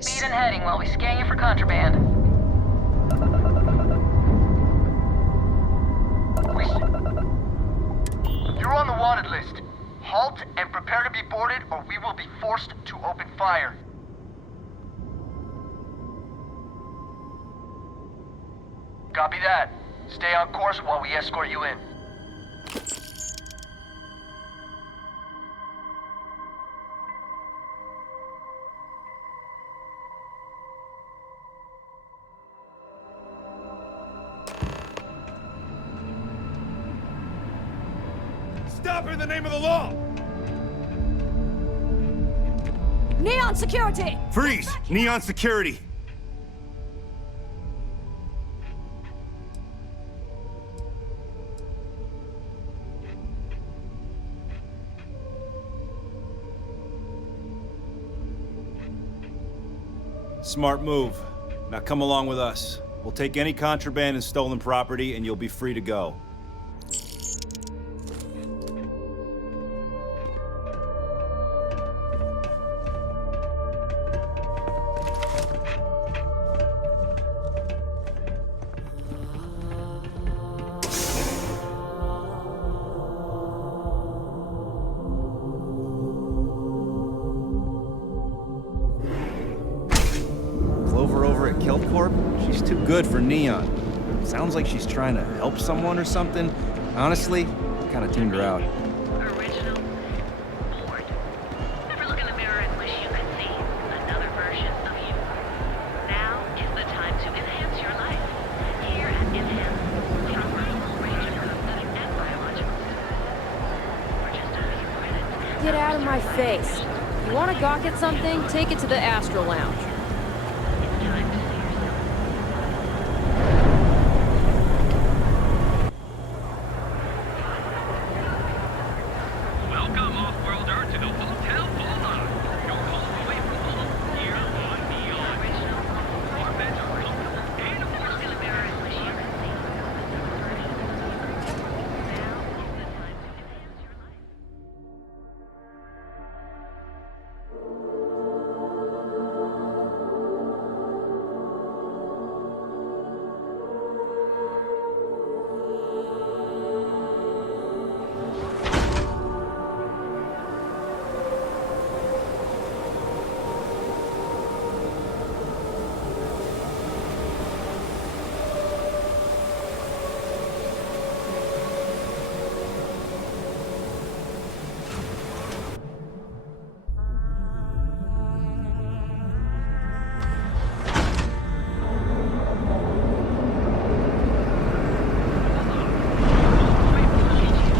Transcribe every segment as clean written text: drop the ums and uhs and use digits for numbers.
Speed and heading while we scan you for contraband. You're on the wanted list. Halt and prepare to be boarded, or we will be forced to open fire. Copy that. Stay on course while we escort you in. Stop in the name of the law! Neon security! Freeze! Neon security! Smart move. Now come along with us. We'll take any contraband and stolen property, and you'll be free to go. She's too good for Neon. Sounds like she's trying to help someone or something. Honestly, kind of tuned her out. Original. Bored. Never look in the mirror and wish you could see another version of you. Now is the time to enhance your life. Here at Enhance, we offer a full range of cosmetic and biological systems. For just a few credits. Get out of my face. You want to gawk at something? Take it to the Astro Lounge. It's time to see yourself. Welcome, off-worlder, to the Hotel Pola. Your home away from home, here on Neon. Our beds are comfortable and Never look in the mirror and wish you could see another version of you. Now is the time to enhance your life.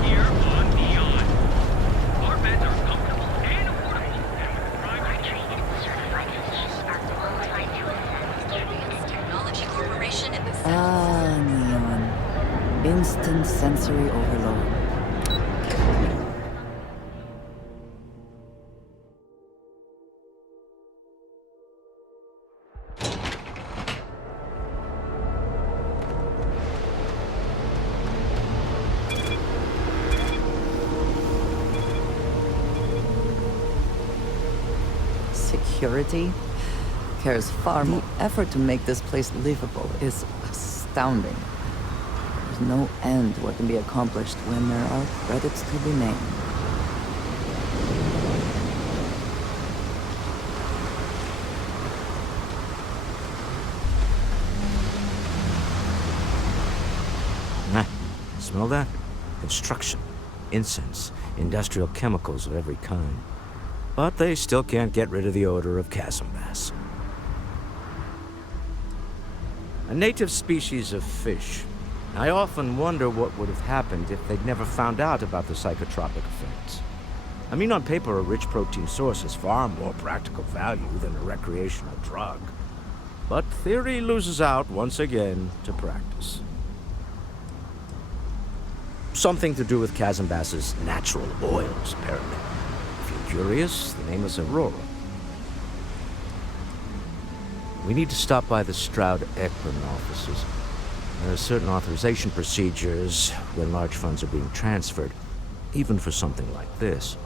here on Neon. Our beds are comfortable and affordable. Our trained and certified physicians are qualified to assess Advanced Technology Corporation in the Ah, Neon. Instant sensory overload. Security cares far more. The effort to make this place livable is astounding. There's no end to what can be accomplished when there are credits to be named. Smell that? Construction, incense, industrial chemicals of every kind. But they still can't get rid of the odor of chasm bass. A native species of fish. I often wonder what would have happened if they'd never found out about the psychotropic effects. I mean, on paper, a rich protein source has far more practical value than a recreational drug. But theory loses out once again to practice. Something to do with chasm bass's natural oils, apparently. If you're curious, the name is Aurora. We need to stop by the Stroud-Ekman offices. There are certain authorization procedures when large funds are being transferred, even for something like this.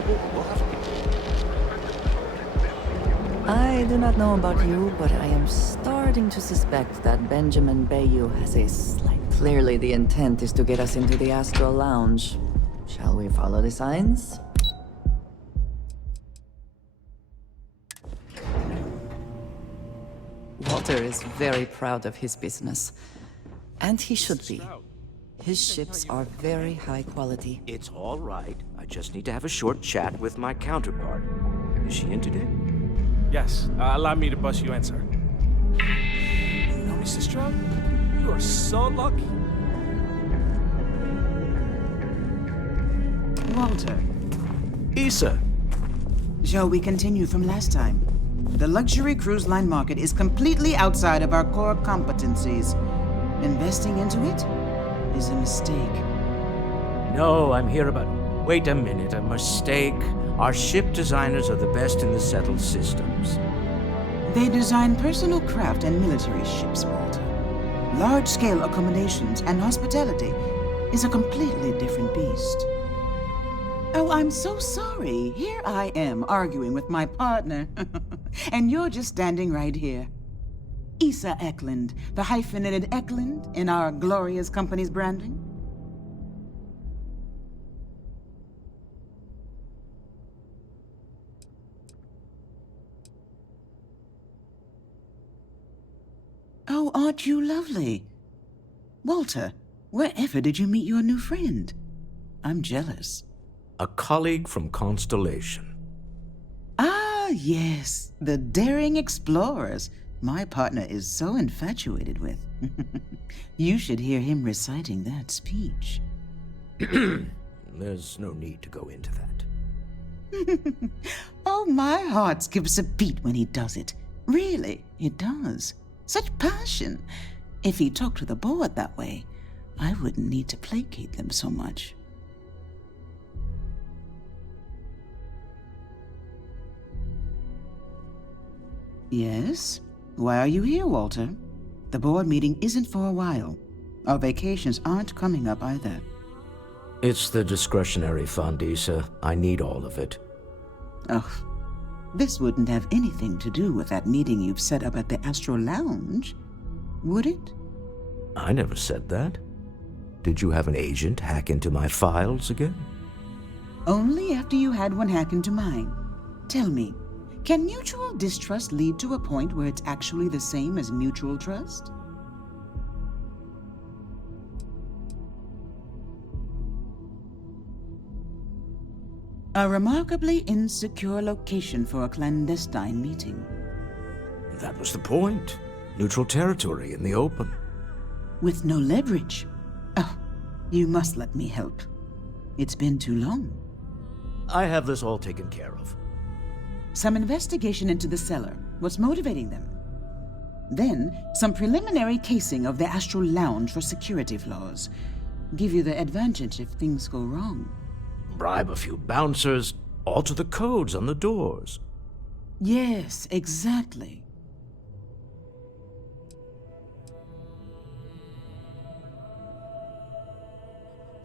trouble, we'll have I do not know about you, but I am starting to suspect that Benjamin Bayou has a slight... Clearly the intent is to get us into the Astral Lounge. Shall we follow the signs? Walter is very proud of his business. And he should be. His ships are very high quality. It's all right. I just need to have a short chat with my counterpart. Is she in today? Yes, allow me to bust you in, sir. You know, Mr. Stroud, you are so lucky. Walter, Acer. shall we continue from last time? The luxury cruise line market is completely outside of our core competencies. Investing into it is a mistake. No, I'm here about... Wait a minute, a mistake. Our ship designers are the best in the settled systems. They design personal craft and military ships, Walter. Large-scale accommodations and hospitality is a completely different beast. Oh, I'm so sorry. Here I am arguing with my partner. And you're just standing right here. Issa Eklund, the hyphenated Eklund in our glorious company's branding. Oh, aren't you lovely? Walter, wherever did you meet your new friend? I'm jealous. A colleague from Constellation. Ah, yes, the daring explorers my partner is so infatuated with. You should hear him reciting that speech. There's no need to go into that. Oh, my heart skips a beat when he does it. Really, it does. Such passion. If he talked to the board that way, I wouldn't need to placate them so much. Yes? Why are you here, Walter? The board meeting isn't for a while. Our vacations aren't coming up either. It's the discretionary fund, Issa. I need all of it. Oh, this wouldn't have anything to do with that meeting you've set up at the Astral Lounge, would it? I never said that. Did you have an agent hack into my files again? Only after you had one hack into mine. Tell me, can mutual distrust lead to a point where it's actually the same as mutual trust? A remarkably insecure location for a clandestine meeting. That was the point. Neutral territory in the open. With no leverage. Oh, you must let me help. It's been too long. I have this all taken care of. Some investigation into the cellar. What's motivating them? Then, some preliminary casing of the Astral Lounge for security flaws. Give you the advantage if things go wrong. Bribe a few bouncers, alter the codes on the doors. Yes, exactly.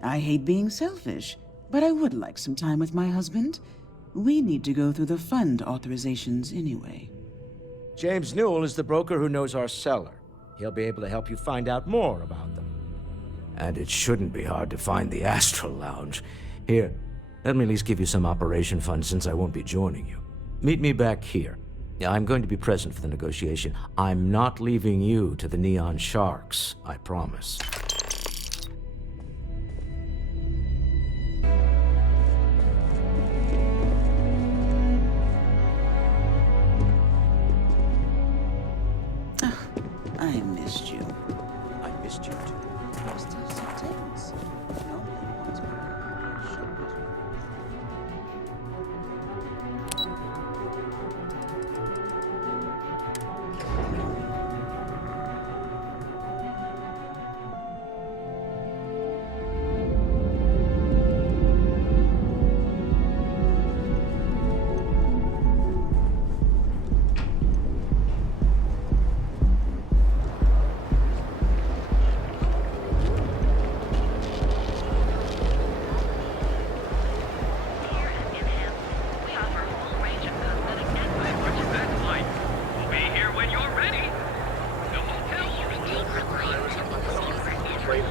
I hate being selfish, but I would like some time with my husband. We need to go through the fund authorizations anyway. James Newell is the broker who knows our cellar. He'll be able to help you find out more about them. And it shouldn't be hard to find the Astral Lounge. Here, let me at least give you some operation funds since I won't be joining you. Meet me back here. I'm going to be present for the negotiation. I'm not leaving you to the Neon Sharks, I promise. I missed you. I missed you too. Still some things. No one wants me.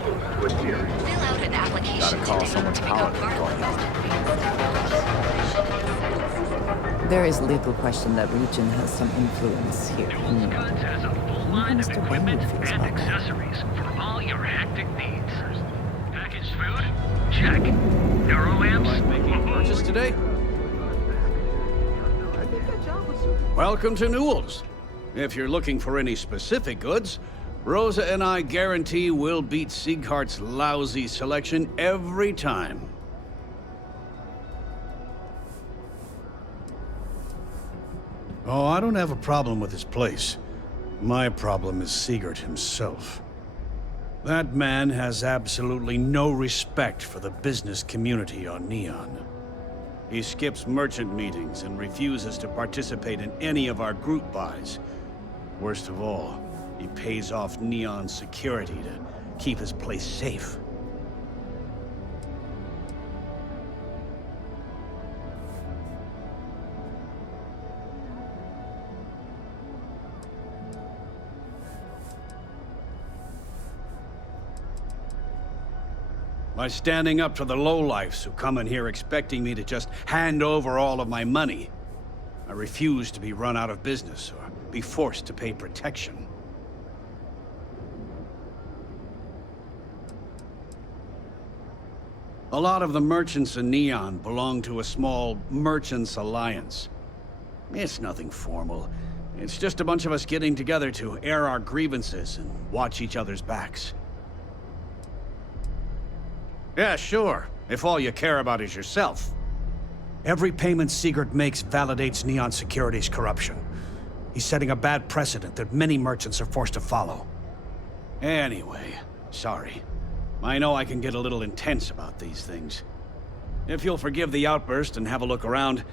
Fill out an application. Gotta call today someone's to power become going part of There is legal question that region has some influence here. Dual Goods has a full line of Mr. equipment Bender feels and about that. accessories for all your hectic needs. Packaged food? Check. Neuroamps? Purchase today? Welcome to Newell's. If you're looking for any specific goods, Rosa and I guarantee we'll beat Sieghart's lousy selection every time. Oh, I don't have a problem with his place. My problem is Siegert himself. That man has absolutely no respect for the business community on Neon. He skips merchant meetings and refuses to participate in any of our group buys. Worst of all, he pays off Neon security to keep his place safe. By standing up to the lowlifes who come in here expecting me to just hand over all of my money, I refuse to be run out of business or be forced to pay protection. A lot of the merchants in Neon belong to a small merchants alliance. It's nothing formal. It's just a bunch of us getting together to air our grievances and watch each other's backs. Yeah, sure, if all you care about is yourself. Every payment Siegert makes validates Neon Security's corruption. He's setting a bad precedent that many merchants are forced to follow. Anyway, sorry. I know I can get a little intense about these things. If you'll forgive the outburst and have a look around,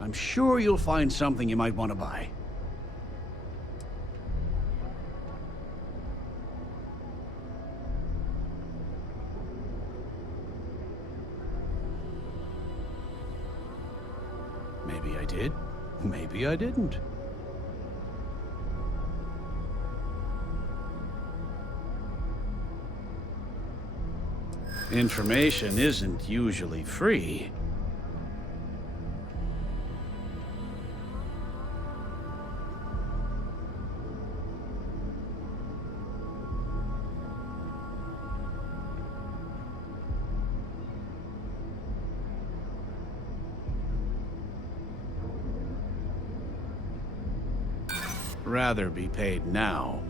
I'm sure you'll find something you might want to buy. Maybe I did, maybe I didn't. Information isn't usually free. Rather be paid now.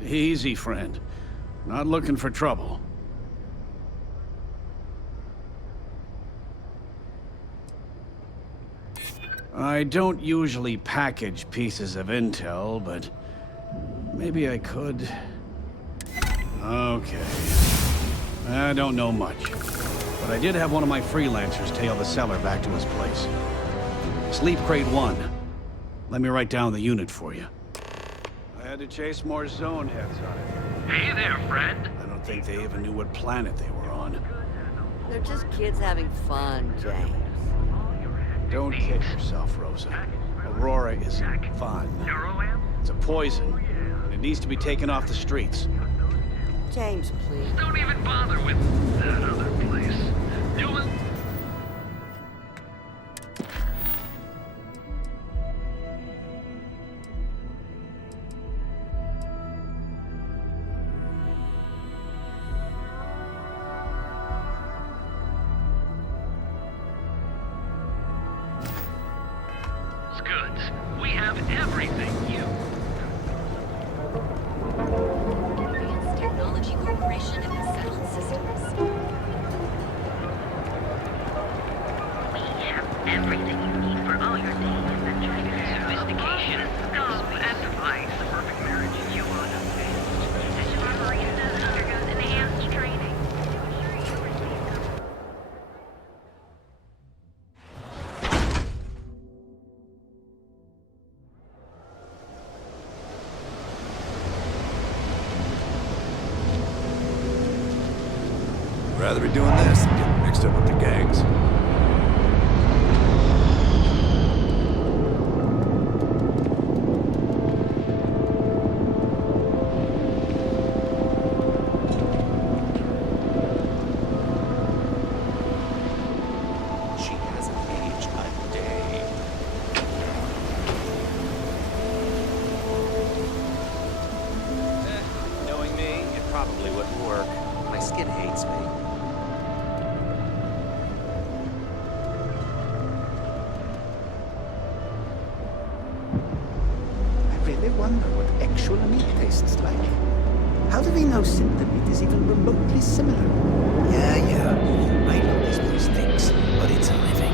Easy, friend. Not looking for trouble. I don't usually package pieces of intel, but maybe I could. Okay. I don't know much, but I did have one of my freelancers tail the seller back to his place. Sleep Crate 1. Let me write down the unit for you. I had to chase more zone heads on it. Hey there, friend. I don't think they even knew what planet they were on. They're just kids having fun, James. Don't kid yourself, Rosa. Aurora isn't fun. It's a poison, and it needs to be taken off the streets. James, please. Don't even bother with that other place. You will... Goods. We have everything you... Advanced Technology Corporation and Settled Systems. We have everything you need for all your daily adventures. Sophistication, scum, and device. The perfect marriage. You are the best. Special operations undergoes enhanced training. rather be doing this than getting mixed up with the gangs. She hasn't aged a day. Knowing me, it probably wouldn't work. My skin hates me. I really wonder what actual meat tastes like. How do we know simple meat is even remotely similar? Yeah. I know this place stinks, but it's a living.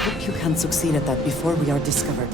Hope you can succeed at that before we are discovered.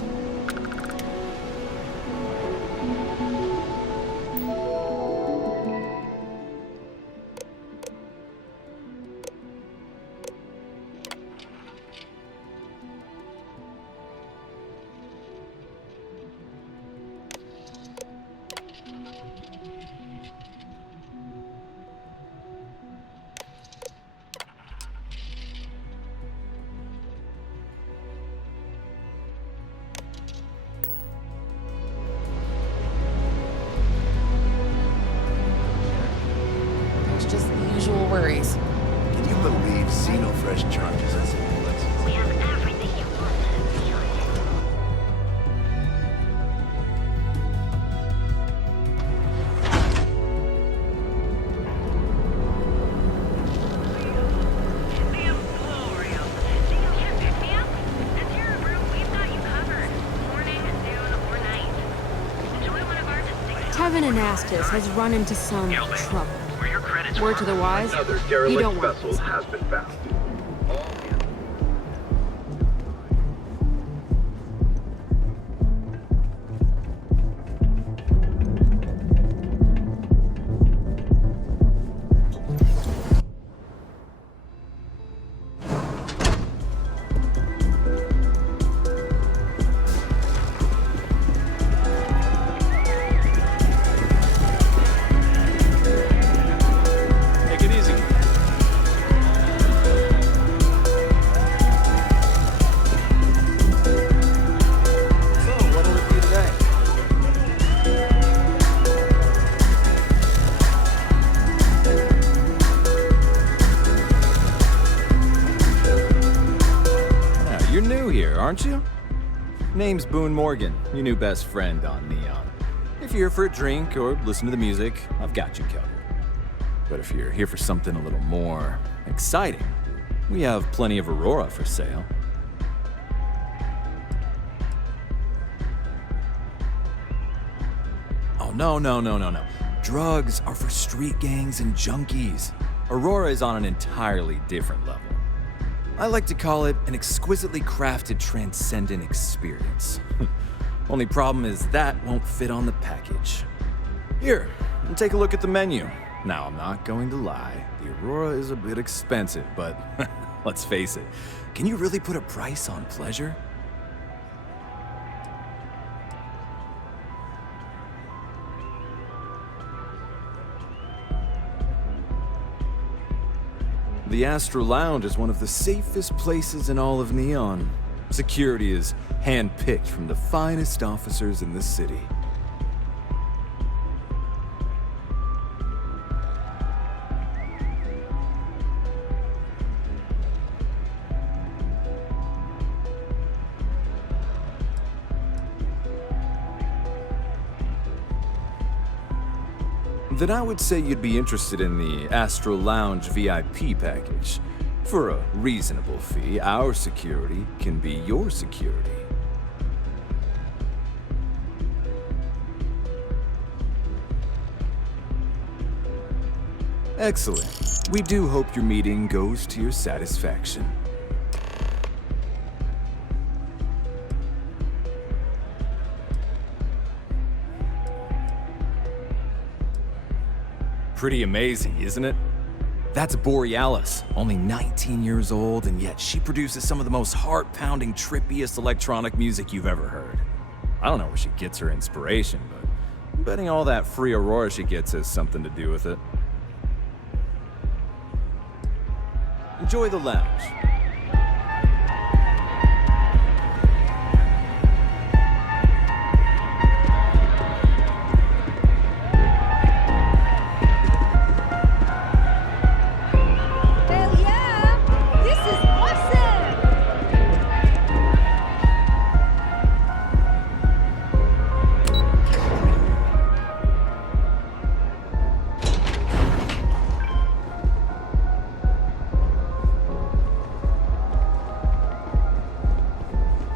It's just the usual worries. Can you believe Xenofresh charges us ambulance? We have everything you want, Leon. The Emporium. Do you can't pick me up? Enter your room. We've got you covered. Morning, noon, or night. Enjoy one of our distinctive... Tevin Anastas has run into some trouble. Where your credits Word to the wise, Another you derelict don't want vessel has been found. Take it easy. So, what'll it be today? Now, you're new here, aren't you? Name's Boone Morgan, your new best friend on Neon. If you're here for a drink or listen to the music, I've got you covered. But if you're here for something a little more exciting, we have plenty of Aurora for sale. Oh, no. Drugs are for street gangs and junkies. Aurora is on an entirely different level. I like to call it an exquisitely crafted transcendent experience. Only problem is that won't fit on the package. Here, take a look at the menu. Now, I'm not going to lie, the Aurora is a bit expensive, but let's face it, can you really put a price on pleasure? The Astro Lounge is one of the safest places in all of Neon. Security is hand-picked from the finest officers in the city. then I would say you'd be interested in the Astral Lounge VIP package. For a reasonable fee, our security can be your security. Excellent. We do hope your meeting goes to your satisfaction. Pretty amazing, isn't it? That's Borealis, only 19 years old, and yet she produces some of the most heart-pounding, trippiest electronic music you've ever heard. I don't know where she gets her inspiration, but I'm betting all that free Aurora she gets has something to do with it. Enjoy the lounge.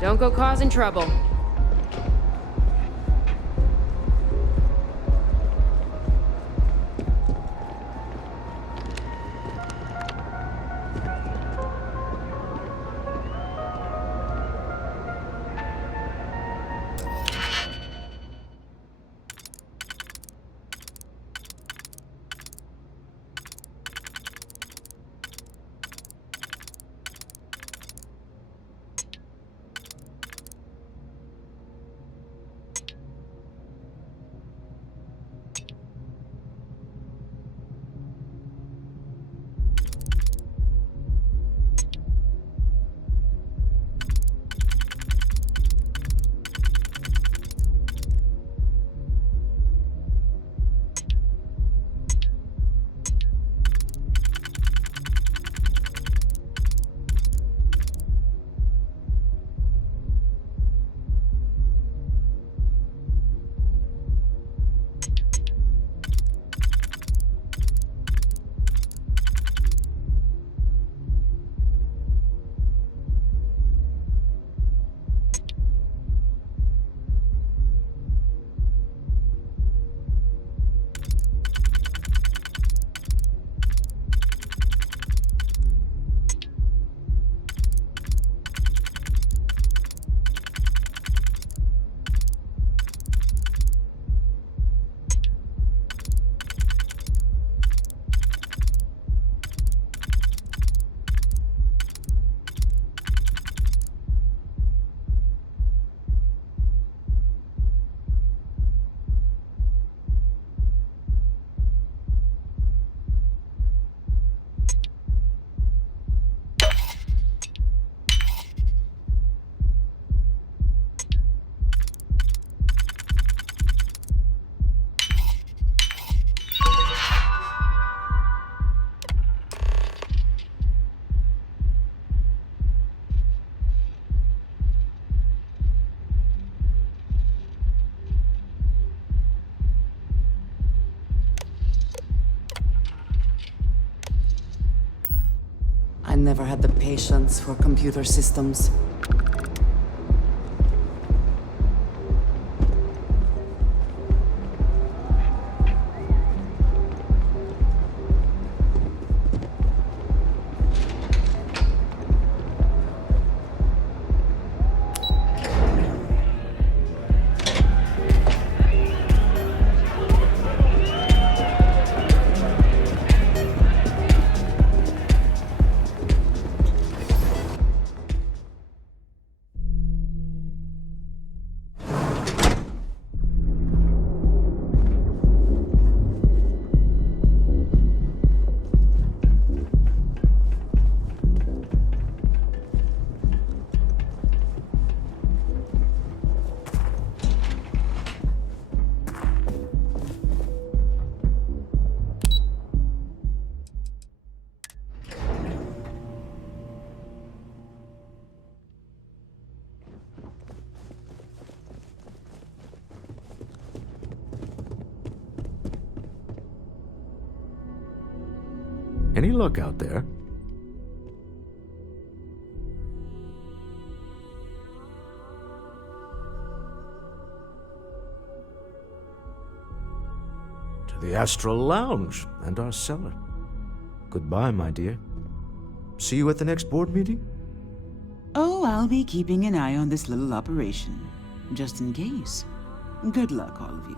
Don't go causing trouble. I never had the patience for computer systems. Any luck out there? To the Astral Lounge and our cellar. Goodbye, my dear. See you at the next board meeting? Oh, I'll be keeping an eye on this little operation, just in case. Good luck, all of you.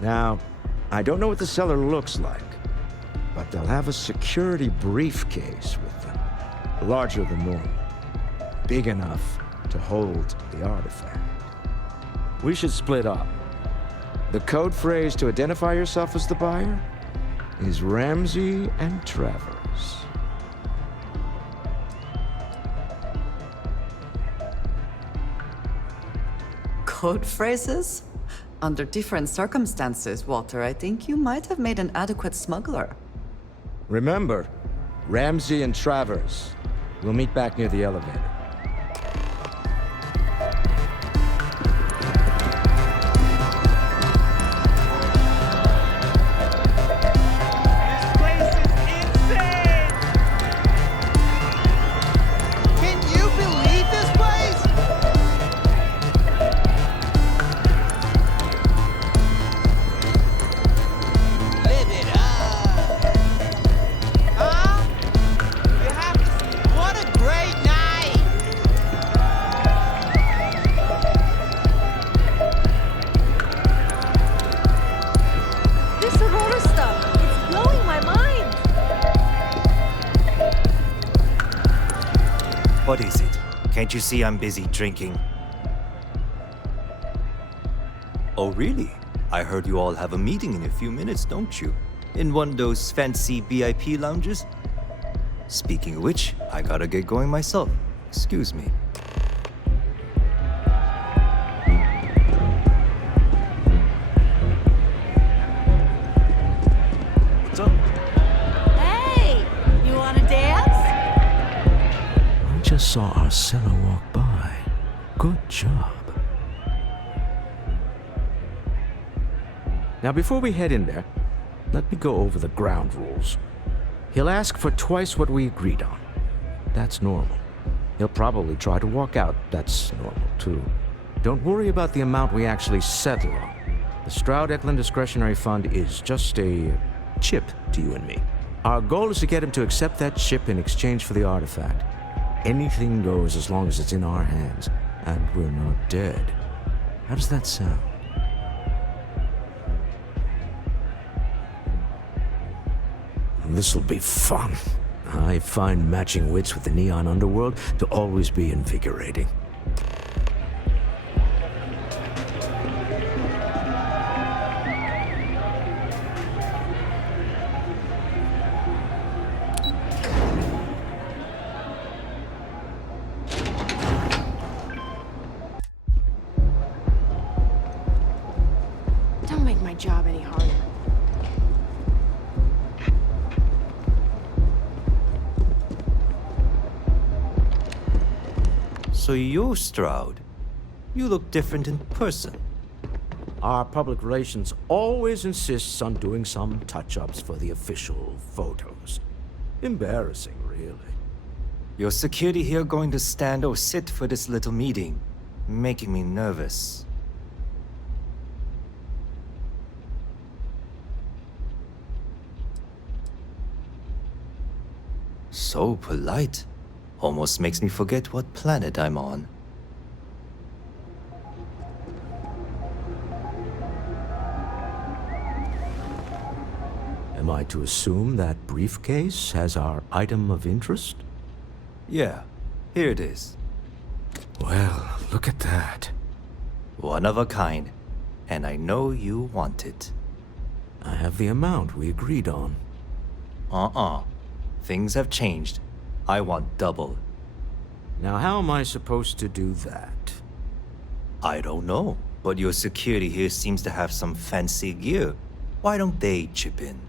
Now, I don't know what the cellar looks like, but they'll have a security briefcase with them, larger than normal, big enough to hold the artifact. We should split up. The code phrase to identify yourself as the buyer is Ramsey and Travers. Code phrases? Under different circumstances, Walter, I think you might have made an adequate smuggler. Remember, Ramsey and Travers. We'll meet back near the elevator. What is it? Can't you see I'm busy drinking? Oh, really? I heard you all have a meeting in a few minutes, don't you? In one of those fancy VIP lounges? Speaking of which, I gotta get going myself. Excuse me. What's up? Hey! You wanna dance? I just saw our cellar walk by. Good job. Now, before we head in there, let me go over the ground rules. He'll ask for twice what we agreed on. That's normal. He'll probably try to walk out. That's normal, too. Don't worry about the amount we actually settle on. The Stroud-Eklund Discretionary Fund is just a chip to you and me. Our goal is to get him to accept that chip in exchange for the artifact. Anything goes as long as it's in our hands, and we're not dead. How does that sound? This'll be fun. I find matching wits with the neon underworld to always be invigorating. Don't make my job any harder. So you're Stroud. You look different in person. Our public relations always insists on doing some touch-ups for the official photos. Embarrassing, really. Your security here going to stand or sit for this little meeting, making me nervous. So polite. Almost makes me forget what planet I'm on. Am I to assume that briefcase has our item of interest? Yeah, here it is. Well, look at that. One of a kind, and I know you want it. I have the amount we agreed on. Things have changed. I want double. Now, how am I supposed to do that? I don't know, but your security here seems to have some fancy gear. Why don't they chip in?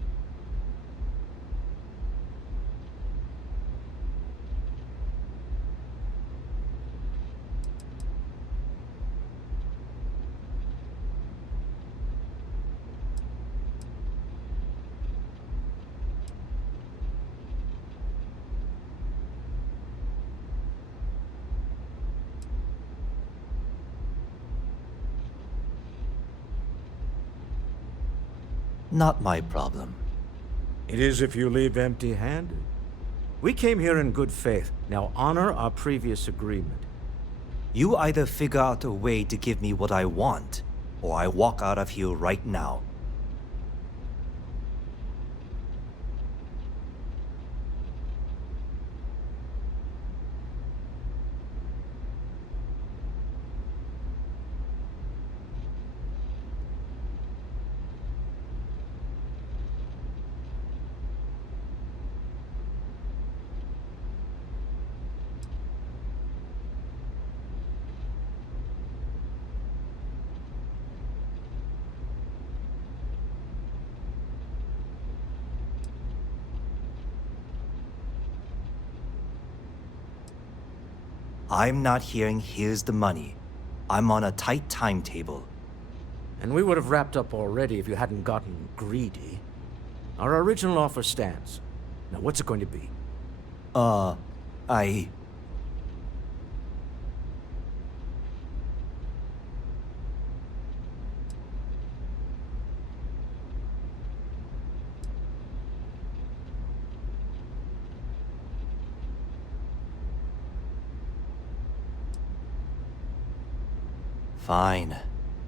Not my problem. It is if you leave empty-handed. We came here in good faith. Now honor our previous agreement. You either figure out a way to give me what I want, or I walk out of here right now. I'm not hearing here's the money. I'm on a tight timetable. And we would have wrapped up already if you hadn't gotten greedy. Our original offer stands. Now what's it going to be? Fine.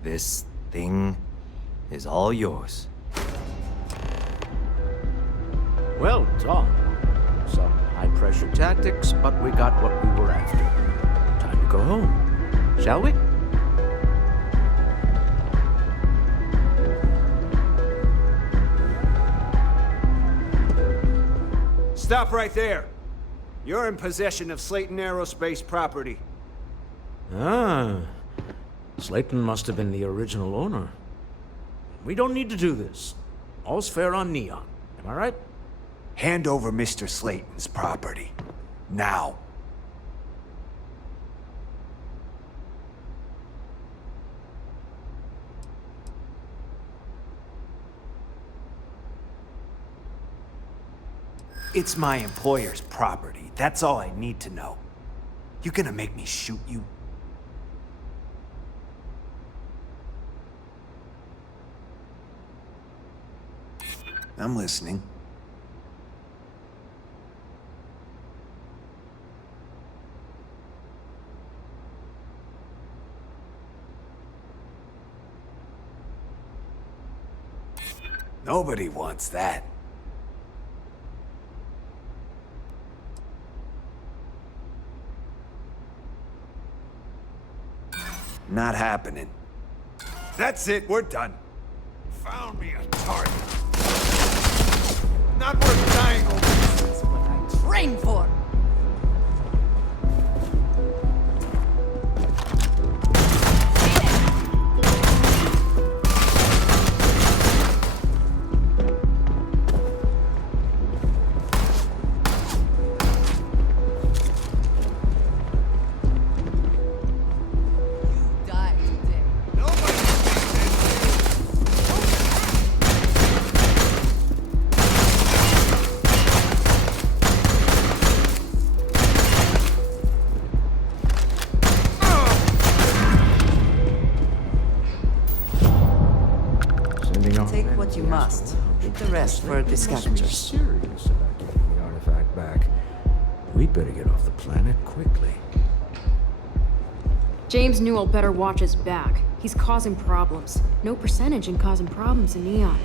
This thing is all yours. Well done. Some high-pressure tactics, but we got what we were after. Time to go home, shall we? Stop right there. You're in possession of Slayton Aerospace property. Ah. Slayton must have been the original owner. We don't need to do this. All's fair on Neon. Am I right? Hand over Mr. Slayton's property. Now. It's my employer's property. That's all I need to know. You gonna make me shoot you? I'm listening. Nobody wants that. Not happening. That's it, we're done. Found me a target. Not worth dying over. That's what I trained for. Take what you must. Leave the rest for the scavengers. Serious about getting the artifact back. We'd better get off the planet quickly. James Newell better watch his back. He's causing problems. No percentage in causing problems in Neon.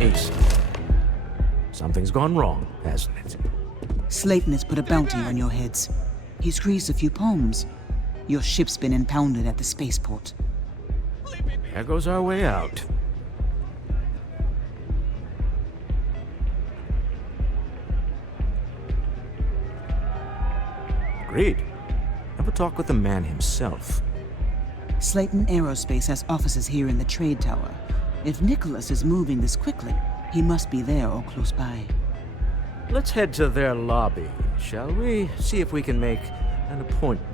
Ace. Something's gone wrong, hasn't it? Slayton has put a bounty on your heads. He squeezed a few palms. Your ship's been impounded at the spaceport. There goes our way out. Agreed. Have a talk with the man himself. Slayton Aerospace has offices here in the trade tower. If Nicholas is moving this quickly, he must be there or close by. Let's head to their lobby, shall we? See if we can make an appointment.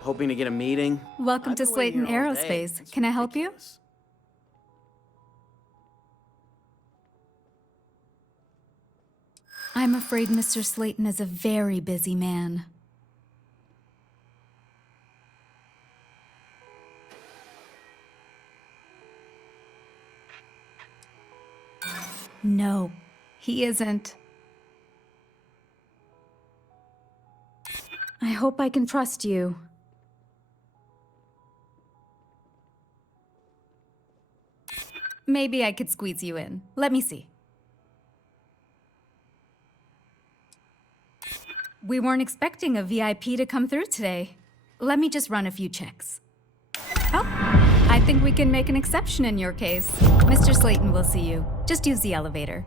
Hoping to get a meeting? Welcome to Slayton Aerospace. Can I help you? I'm afraid Mr. Slayton is a very busy man. No, he isn't. I hope I can trust you. Maybe I could squeeze you in. Let me see. We weren't expecting a VIP to come through today. Let me just run a few checks. Oh, I think we can make an exception in your case. Mr. Slayton will see you. Just use the elevator.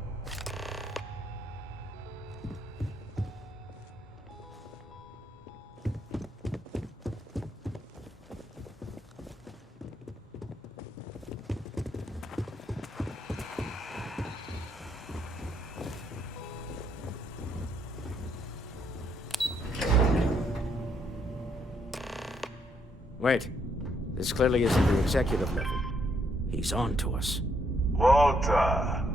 Wait. This clearly isn't the executive level. He's on to us. Walter.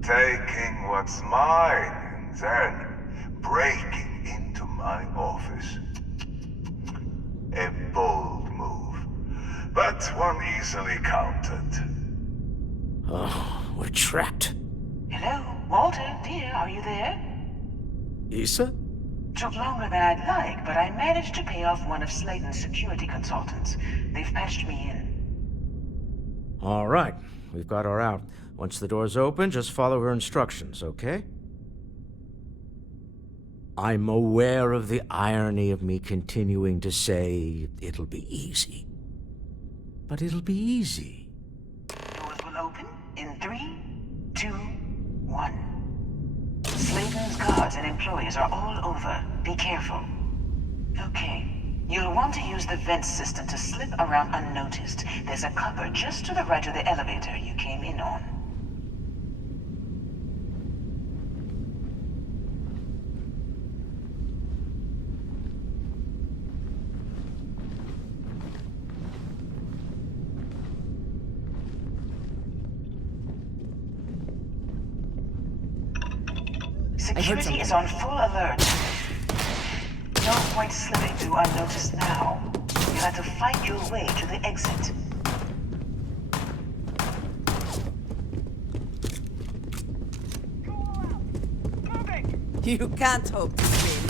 Taking what's mine, then breaking into my office. A bold move, but one easily countered. Oh, we're trapped. Hello, Walter, dear, are you there? Issa? Took longer than I'd like, but I managed to pay off one of Slayton's security consultants. They've patched me in. All right, we've got her out. Once the door's open, just follow her instructions, okay? I'm aware of the irony of me continuing to say it'll be easy. But it'll be easy. Doors will open in 3, 2, 1. Slayton's guards and employees are all over. Be careful. Okay. You'll want to use the vent system to slip around unnoticed. There's a cupboard just to the right of the elevator you came in on. Security is on full alert. No point slipping through unnoticed now. You'll have to fight your way to the exit. You can't hope to win.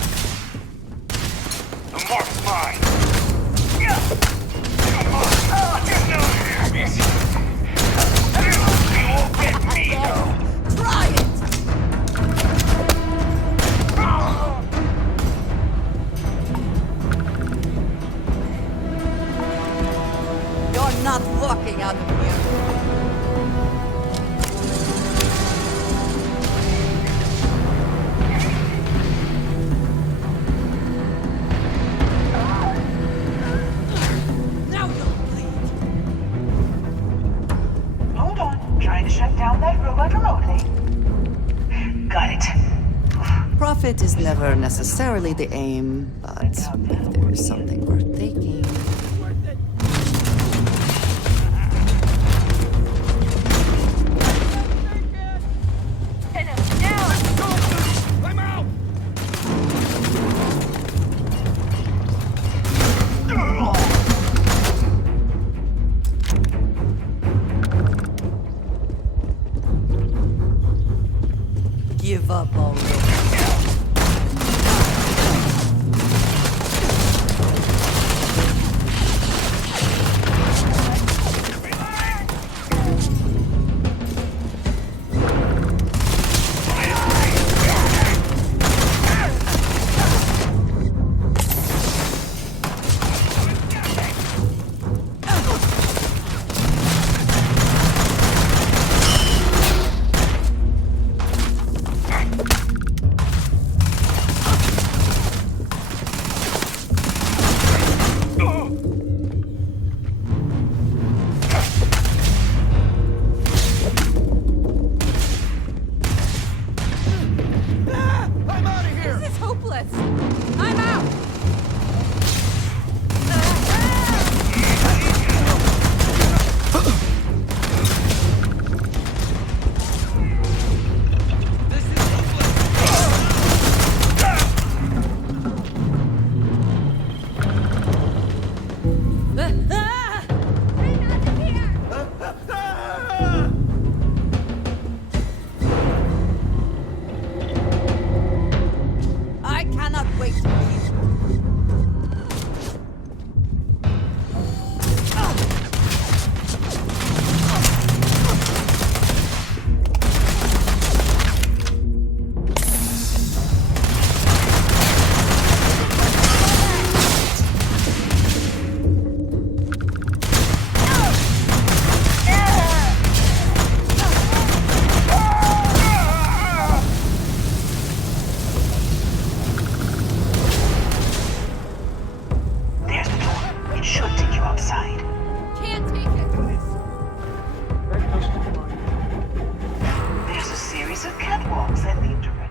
The mark's mine. this! You won't get me, though! Try it! You're not walking out of here. Now you'll bleed. Hold on. Trying to shut down that robot remotely. Got it. Profit is never necessarily the aim, but if there is something worth taking. Give up already. This is hopeless. I'm out. I cannot wait to kill you. There's the door. It should take you outside. Can't take it. There's a series of catwalks that lead to it.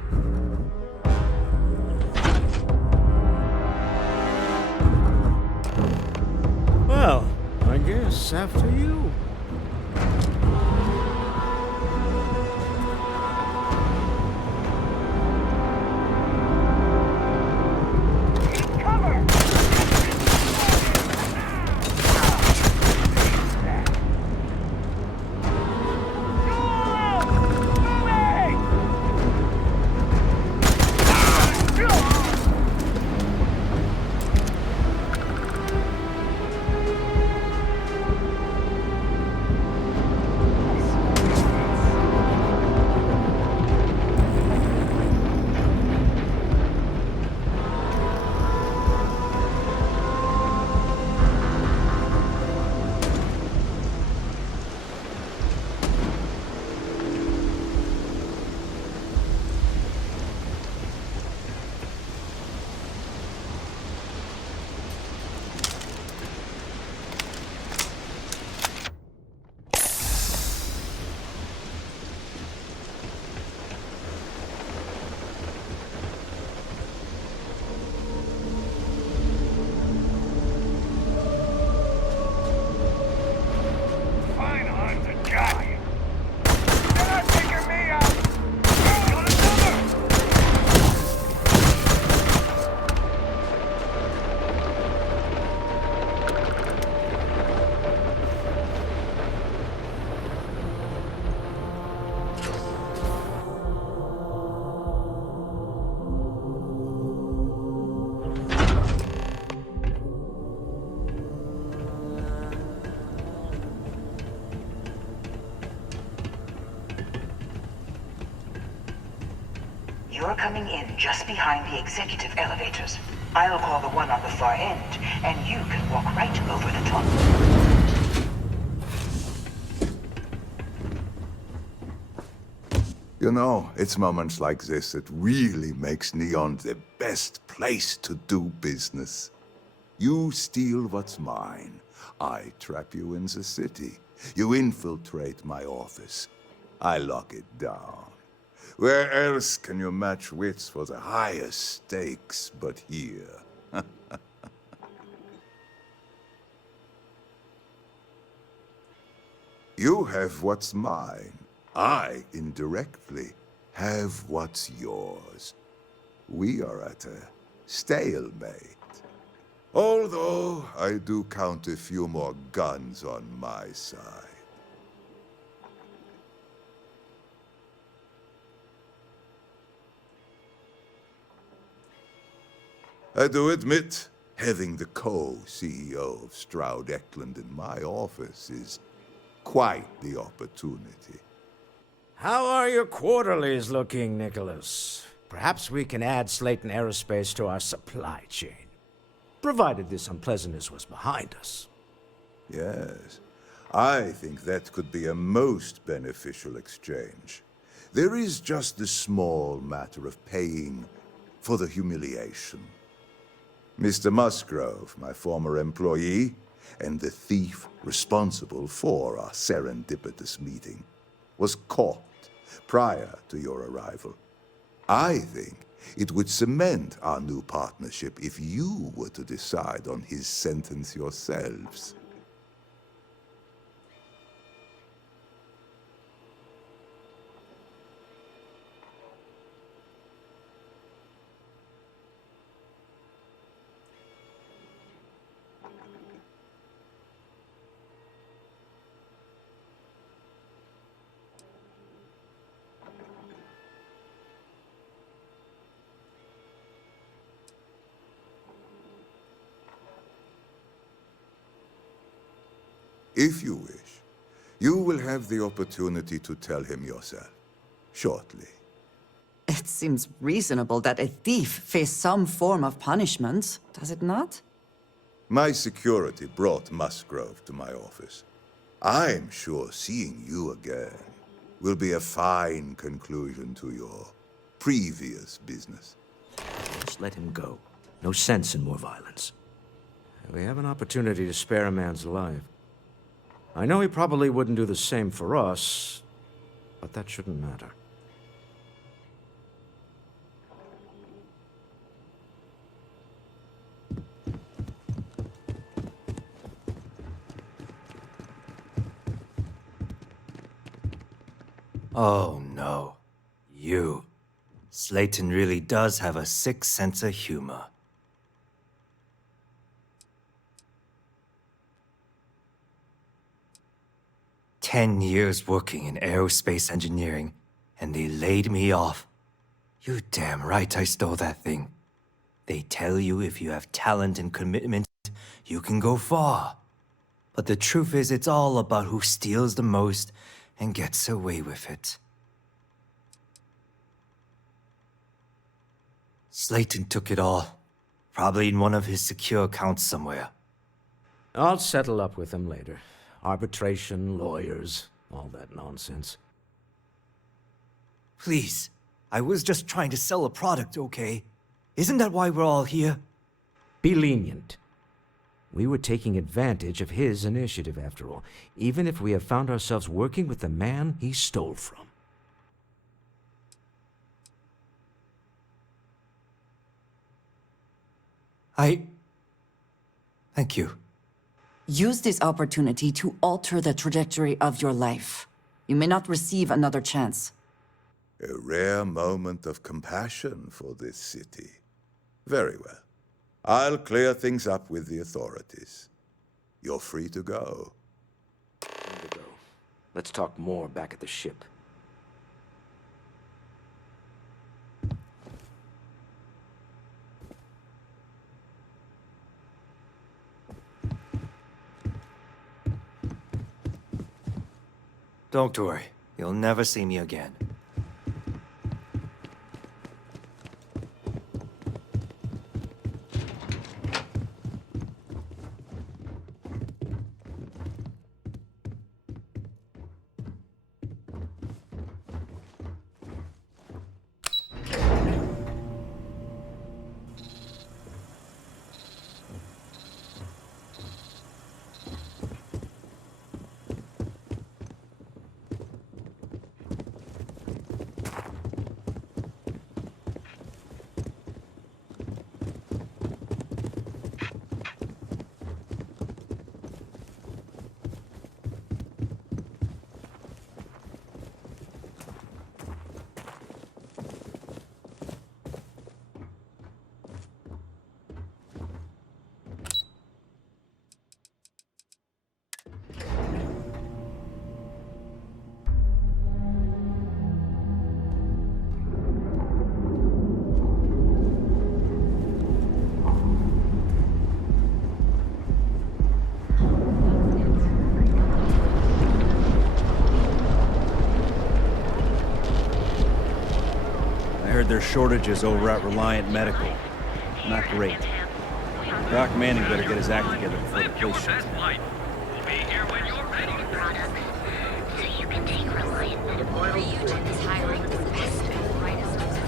Well, I guess after you. You're coming in just behind the executive elevators. I'll call the one on the far end, and you can walk right over the tunnel. You know, it's moments like this that really makes Neon the best place to do business. You steal what's mine. I trap you in the city. You infiltrate my office. I lock it down. Where else can you match wits for the highest stakes but here? You have what's mine. I, indirectly, have what's yours. We are at a stalemate. Although I do count a few more guns on my side. I do admit, having the co-CEO of Stroud Eklund in my office is quite the opportunity. How are your quarterlies looking, Nicholas? Perhaps we can add Slayton Aerospace to our supply chain, provided this unpleasantness was behind us. Yes, I think that could be a most beneficial exchange. There is just the small matter of paying for the humiliation. Mr. Musgrove, my former employee, and the thief responsible for our serendipitous meeting, was caught prior to your arrival. I think it would cement our new partnership if you were to decide on his sentence yourselves. If you wish, you will have the opportunity to tell him yourself, shortly. It seems reasonable that a thief face some form of punishment, does it not? My security brought Musgrove to my office. I'm sure seeing you again will be a fine conclusion to your previous business. Just let him go. No sense in more violence. We have an opportunity to spare a man's life. I know he probably wouldn't do the same for us, but that shouldn't matter. Oh no. You. Slayton really does have a sick sense of humor. "10 years working in aerospace engineering, and they laid me off. You damn right I stole that thing. They tell you if you have talent and commitment, you can go far. But the truth is, it's all about who steals the most and gets away with it. Slayton took it all. Probably in one of his secure accounts somewhere. I'll settle up with him later. Arbitration, lawyers, all that nonsense. Please, I was just trying to sell a product, okay? Isn't that why we're all here? Be lenient. We were taking advantage of his initiative, after all, even if we have found ourselves working with the man he stole from. Thank you. Use this opportunity to alter the trajectory of your life. You may not receive another chance. A rare moment of compassion for this city. Very well. I'll clear things up with the authorities. You're free to go. Time to go. Let's talk more back at the ship. Don't worry. You'll never see me again. heard there's shortages over at Reliant Medical. Not great. Doc Manning better get his act together before the place shuts down. We'll be here when you're ready. Products, so you can take Reliant Medical. Ryujin is hiring the best and brightest of today.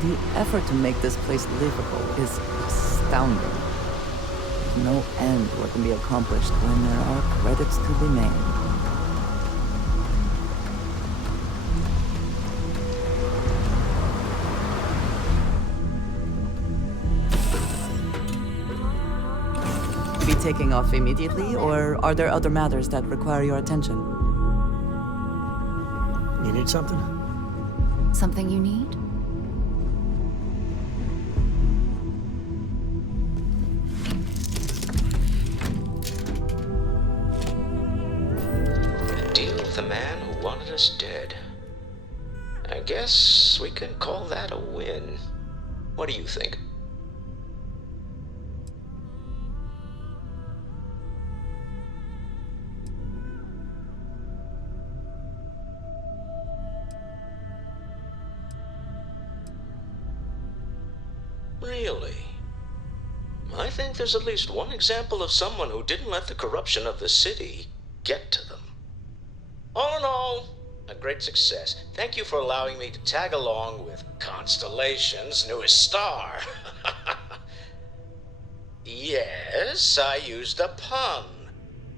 The effort to make this place livable is astounding. There's no end to what can be accomplished when there are credits to be made. Be taking off immediately, or are there other matters that require your attention? You need something? Something you need? The man who wanted us dead. I guess we can call that a win. What do you think? Really? I think there's at least one example of someone who didn't let the corruption of the city get to them. All in all, a great success. Thank you for allowing me to tag along with Constellation's newest star. Yes, I used a pun.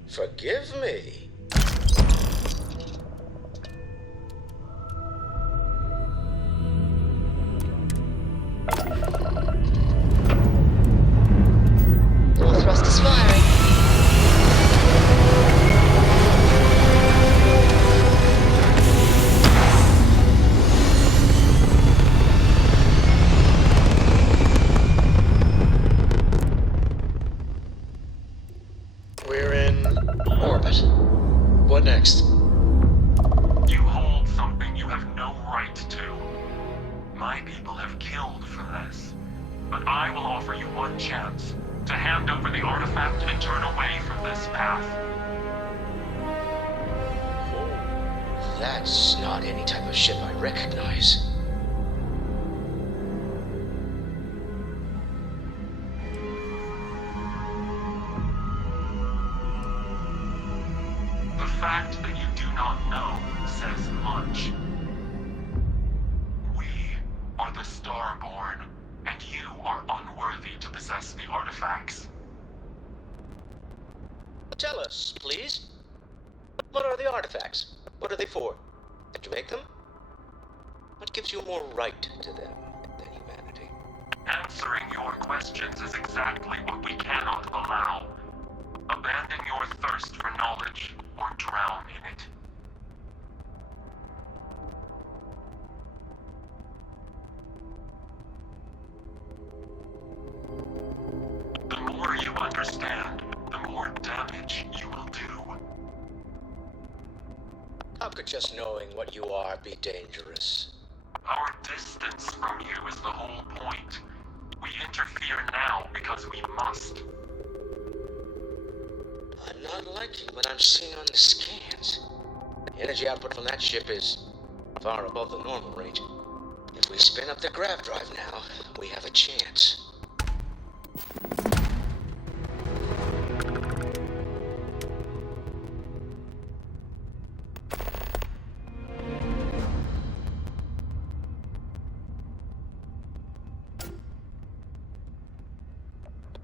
Forgive me. All thrusters firing. What next? You hold something you have no right to. My people have killed for this. But I will offer you one chance to hand over the artifact and turn away from this path. That's not any type of ship I recognize. The fact that you do not know says much. We are the Starborn, and you are unworthy to possess the artifacts. Tell us, please. What are the artifacts? What are they for? Did you make them? What gives you more right to them than humanity? Answering your questions is exactly what we cannot allow. Abandon your thirst for knowledge, or drown in it. The more you understand, the more damage you will do. How could just knowing what you are be dangerous? Our distance from you is the whole point. We interfere now because we must. I'm not liking what I'm seeing on the scans. The energy output from that ship is far above the normal range. If we spin up the grav drive now, we have a chance.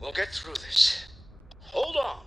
We'll get through this. Hold on.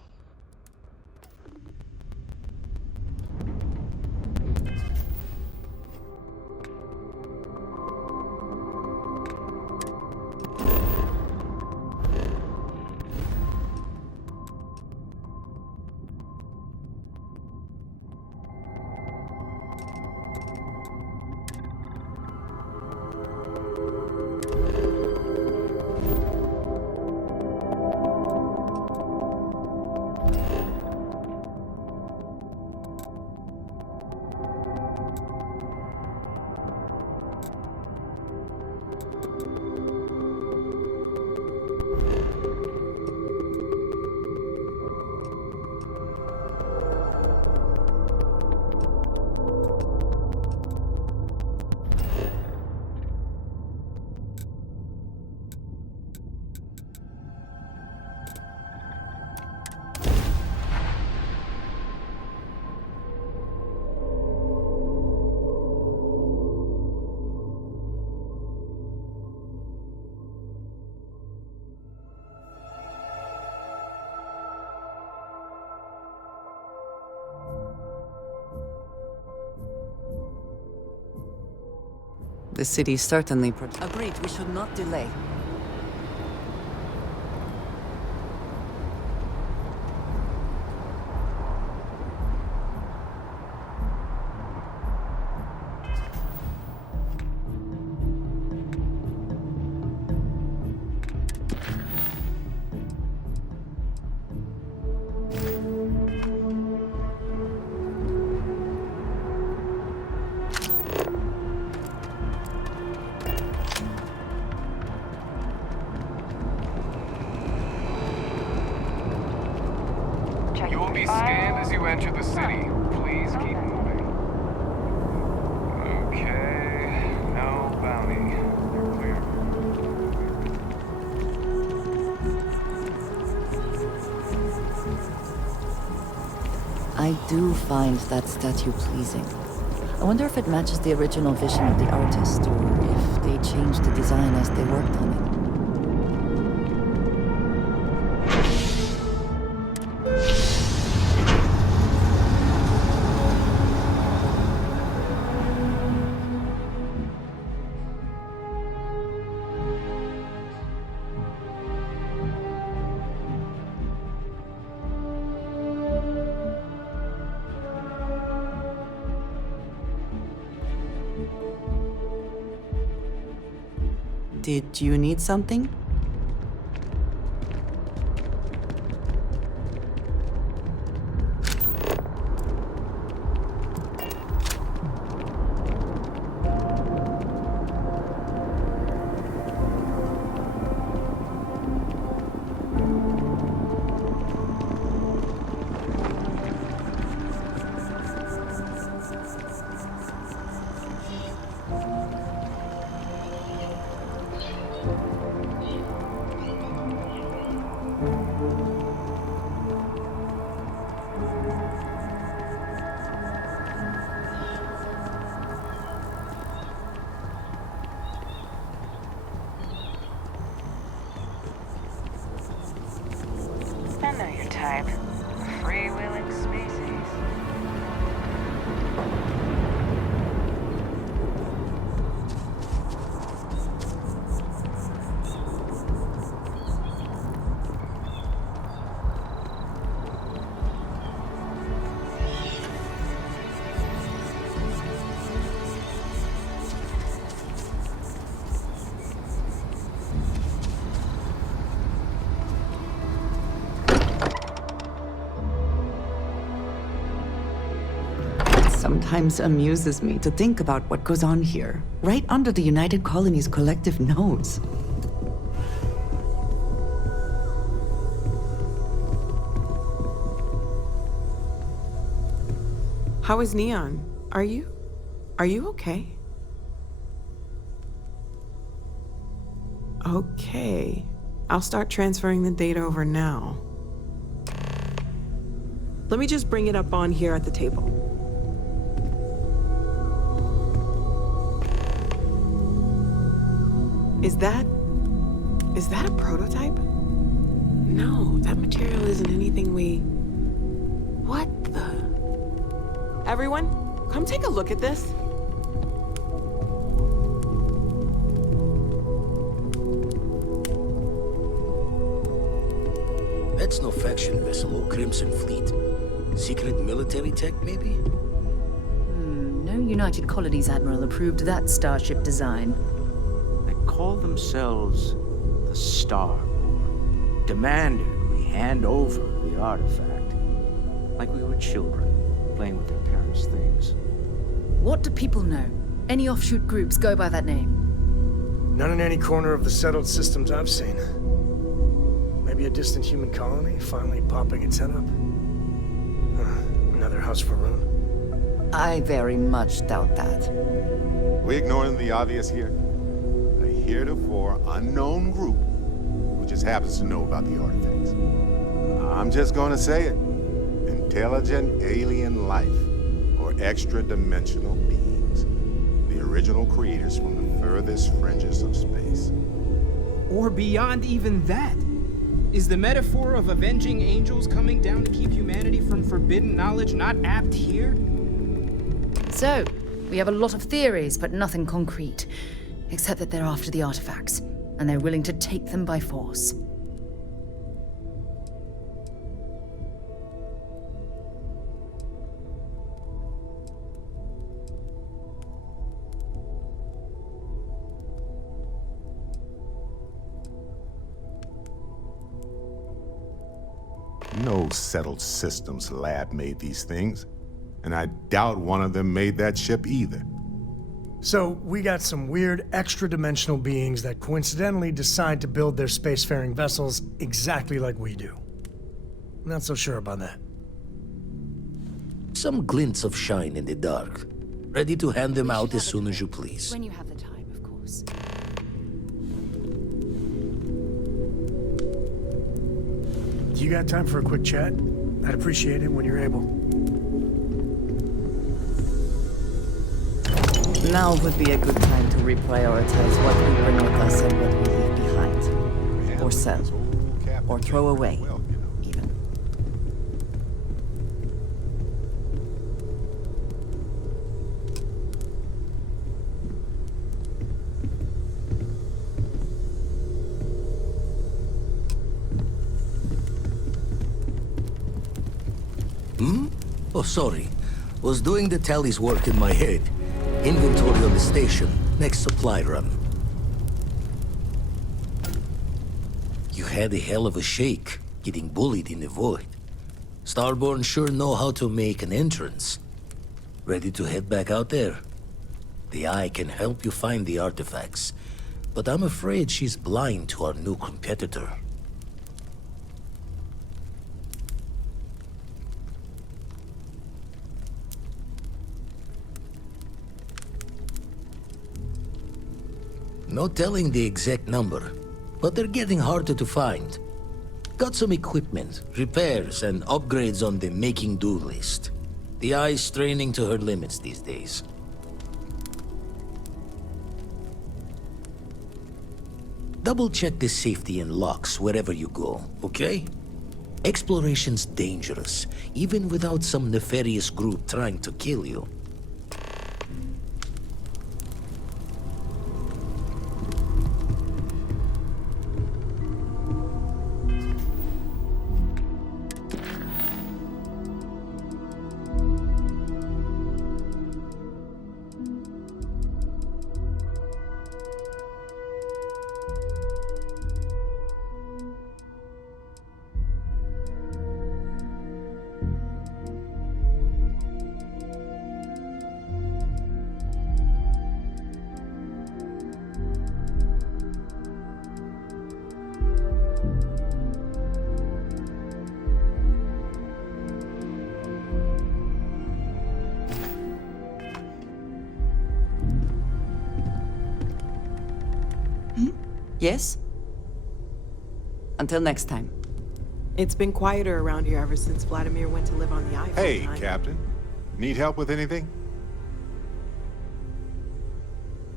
The city certainly... Agreed, we should not delay. You will be scanned as you enter the city. Please keep moving. Okay, no bounty. You're clear. I do find that statue pleasing. I wonder if it matches the original vision of the artist, or if they changed the design as they worked on it. Did you need something? I know your type. Freewheeling species. Sometimes amuses me to think about what goes on here, right under the United Colony's collective nose. How is Neon? Are you okay? Okay. I'll start transferring the data over now. Let me just bring it up on here at the table. Is that a prototype? No, that material isn't anything we... What the... Everyone, come take a look at this. That's no faction vessel or Crimson Fleet. Secret military tech, maybe? No United Colonies Admiral approved that starship design. They call themselves the Starborn. Demanded we hand over the artifact. Like we were children, playing with their parents' things. What do people know? Any offshoot groups go by that name? None in any corner of the settled systems I've seen. Maybe a distant human colony finally popping its head up. Another house for Rune. I very much doubt that. We ignoring the obvious here? A heretofore unknown group who just happens to know about the artifacts. I'm just gonna say it. Intelligent alien life, or extra-dimensional beings. The original creators from the furthest fringes of space. Or beyond even that. Is the metaphor of avenging angels coming down to keep humanity from forbidden knowledge not apt here? So, we have a lot of theories, but nothing concrete. Except that they're after the artifacts, and they're willing to take them by force. No settled systems lab made these things, and I doubt one of them made that ship either. So, we got some weird extra-dimensional beings that coincidentally decide to build their spacefaring vessels exactly like we do. Not so sure about that. Some glints of shine in the dark. Ready to hand them out as soon as you please. When you have the time, of course. You got time for a quick chat? I'd appreciate it when you're able. Now would be a good time to reprioritize what we bring with us and what we leave behind. Or sell. Or throw away, even. Oh, sorry. Was doing the tallies work in my head. Inventory on the station. Next supply run. You had a hell of a shake, getting bullied in the void. Starborn sure know how to make an entrance. Ready to head back out there? The Eye can help you find the artifacts, but I'm afraid she's blind to our new competitor. No telling the exact number, but they're getting harder to find. Got some equipment, repairs, and upgrades on the making-do list. The Eye's straining to her limits these days. Double-check the safety and locks wherever you go, okay? Exploration's dangerous, even without some nefarious group trying to kill you. Yes? Until next time. It's been quieter around here ever since Vladimir went to live on the island. Hey, Captain. Need help with anything?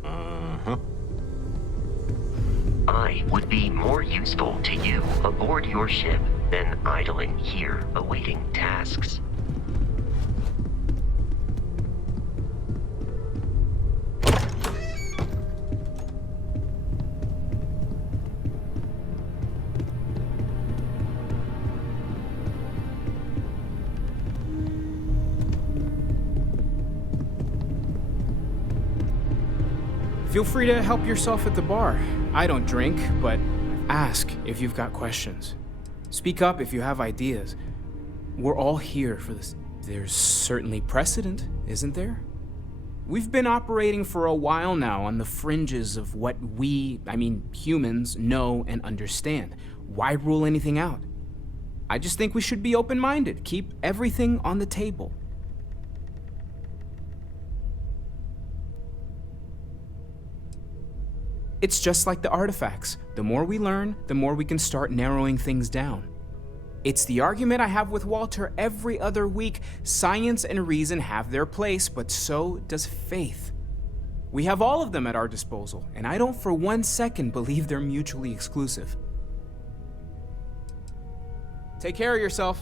Uh-huh. I would be more useful to you aboard your ship than idling here awaiting tasks. Feel free to help yourself at the bar. I don't drink, but ask if you've got questions. Speak up if you have ideas. We're all here for this. There's certainly precedent, isn't there? We've been operating for a while now on the fringes of what humans, know and understand. Why rule anything out? I just think we should be open-minded, keep everything on the table. It's just like the artifacts. The more we learn, the more we can start narrowing things down. It's the argument I have with Walter every other week. Science and reason have their place, but so does faith. We have all of them at our disposal, and I don't for 1 second believe they're mutually exclusive. Take care of yourself.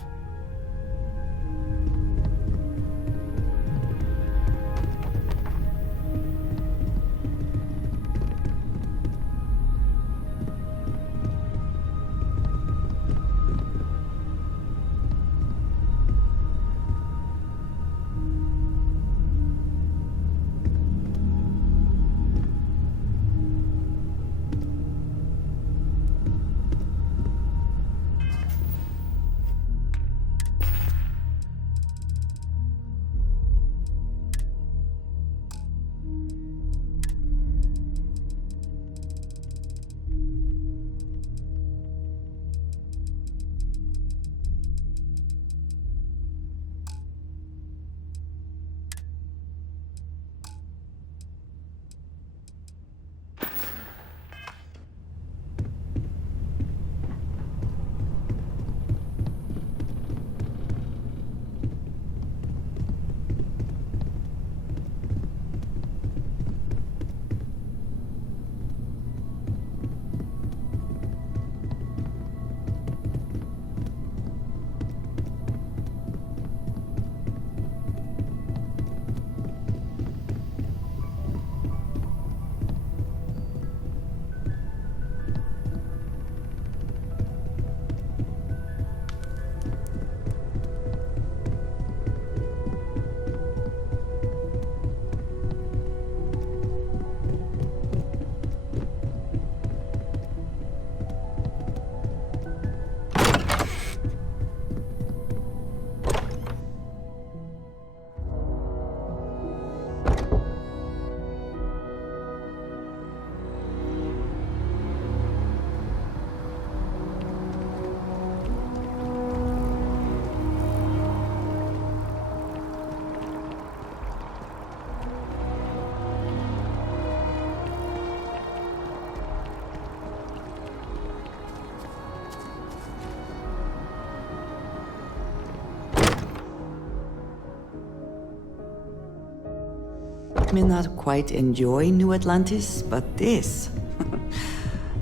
May not quite enjoy New Atlantis, but this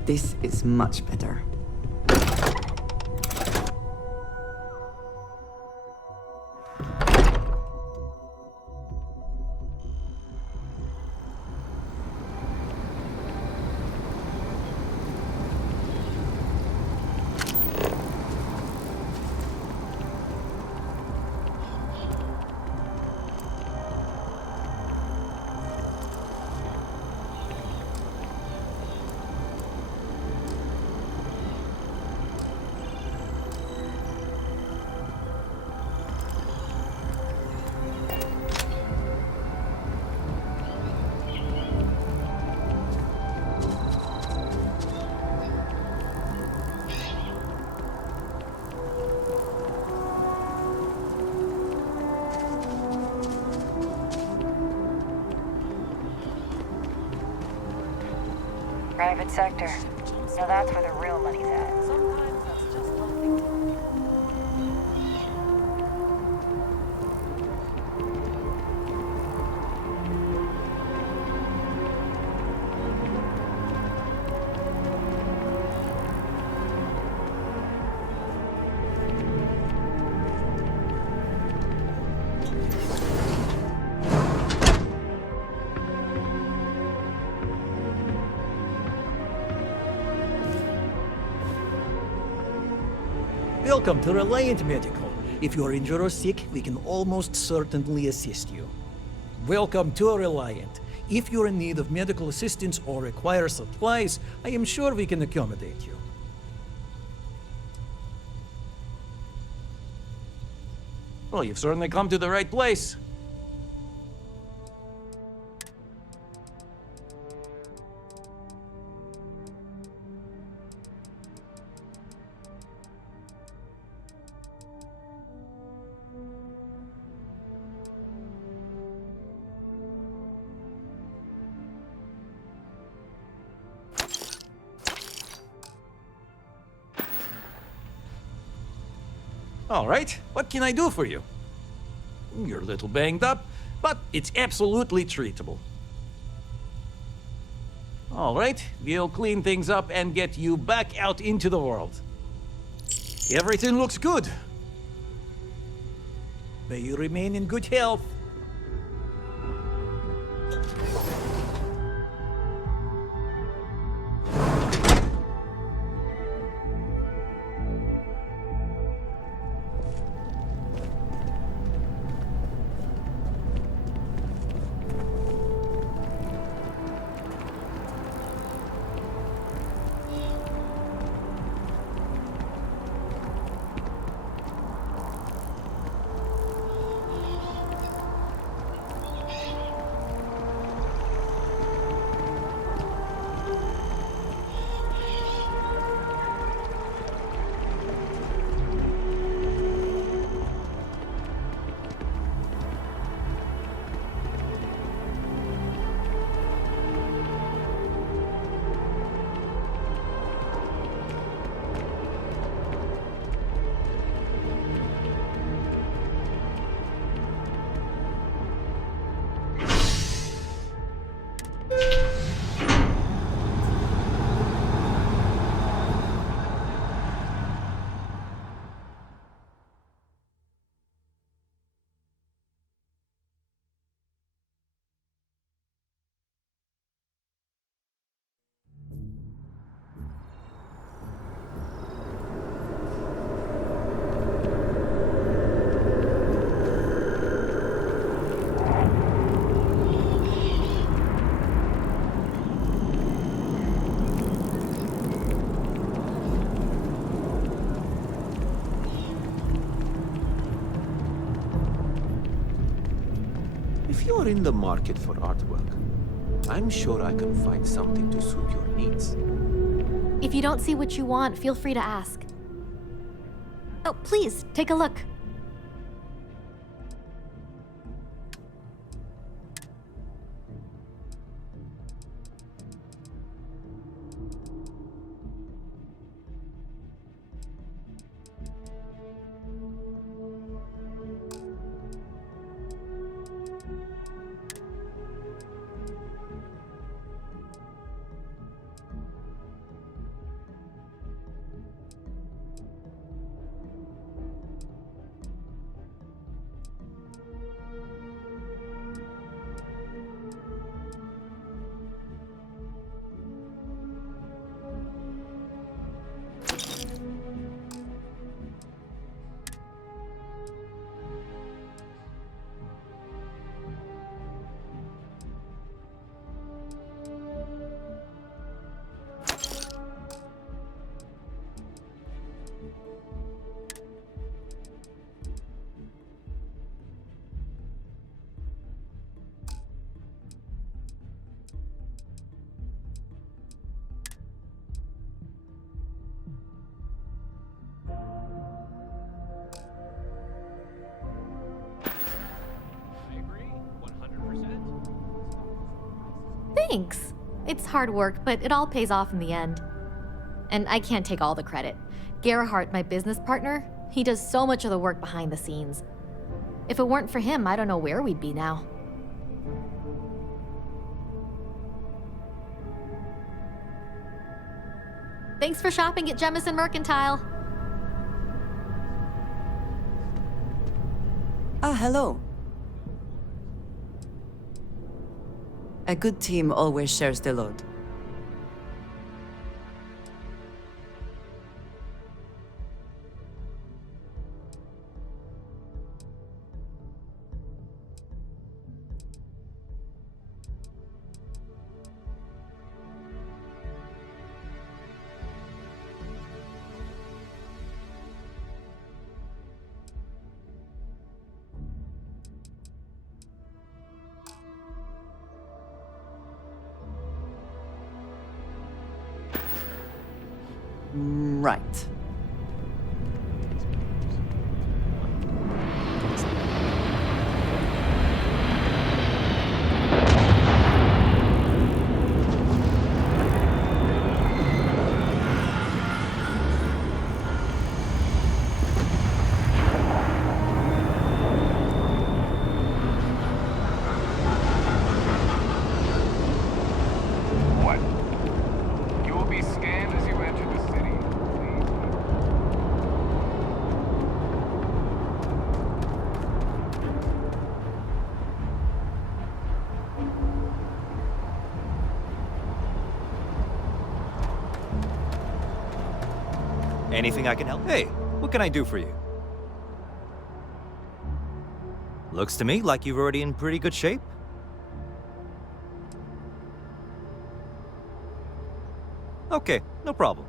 is much better. Private sector. Now that's where the real money's at. Sometimes that's just one thing. Welcome to Reliant Medical. If you're injured or sick, we can almost certainly assist you. Welcome to Reliant. If you're in need of medical assistance or require supplies, I am sure we can accommodate you. Well, you've certainly come to the right place. All right, what can I do for you? You're a little banged up, but it's absolutely treatable. All right, we'll clean things up and get you back out into the world. Everything looks good. May you remain in good health. If you're in the market for artwork, I'm sure I can find something to suit your needs. If you don't see what you want, feel free to ask. Oh, please, take a look. Thanks. It's hard work, but it all pays off in the end. And I can't take all the credit. Gerhardt, my business partner, he does so much of the work behind the scenes. If it weren't for him, I don't know where we'd be now. Thanks for shopping at Jemison Mercantile. Ah, hello. A good team always shares the load. Right. What? You will be scanned as you enter the city. Anything I can help? Hey, what can I do for you? Looks to me like you're already in pretty good shape. Okay, no problem.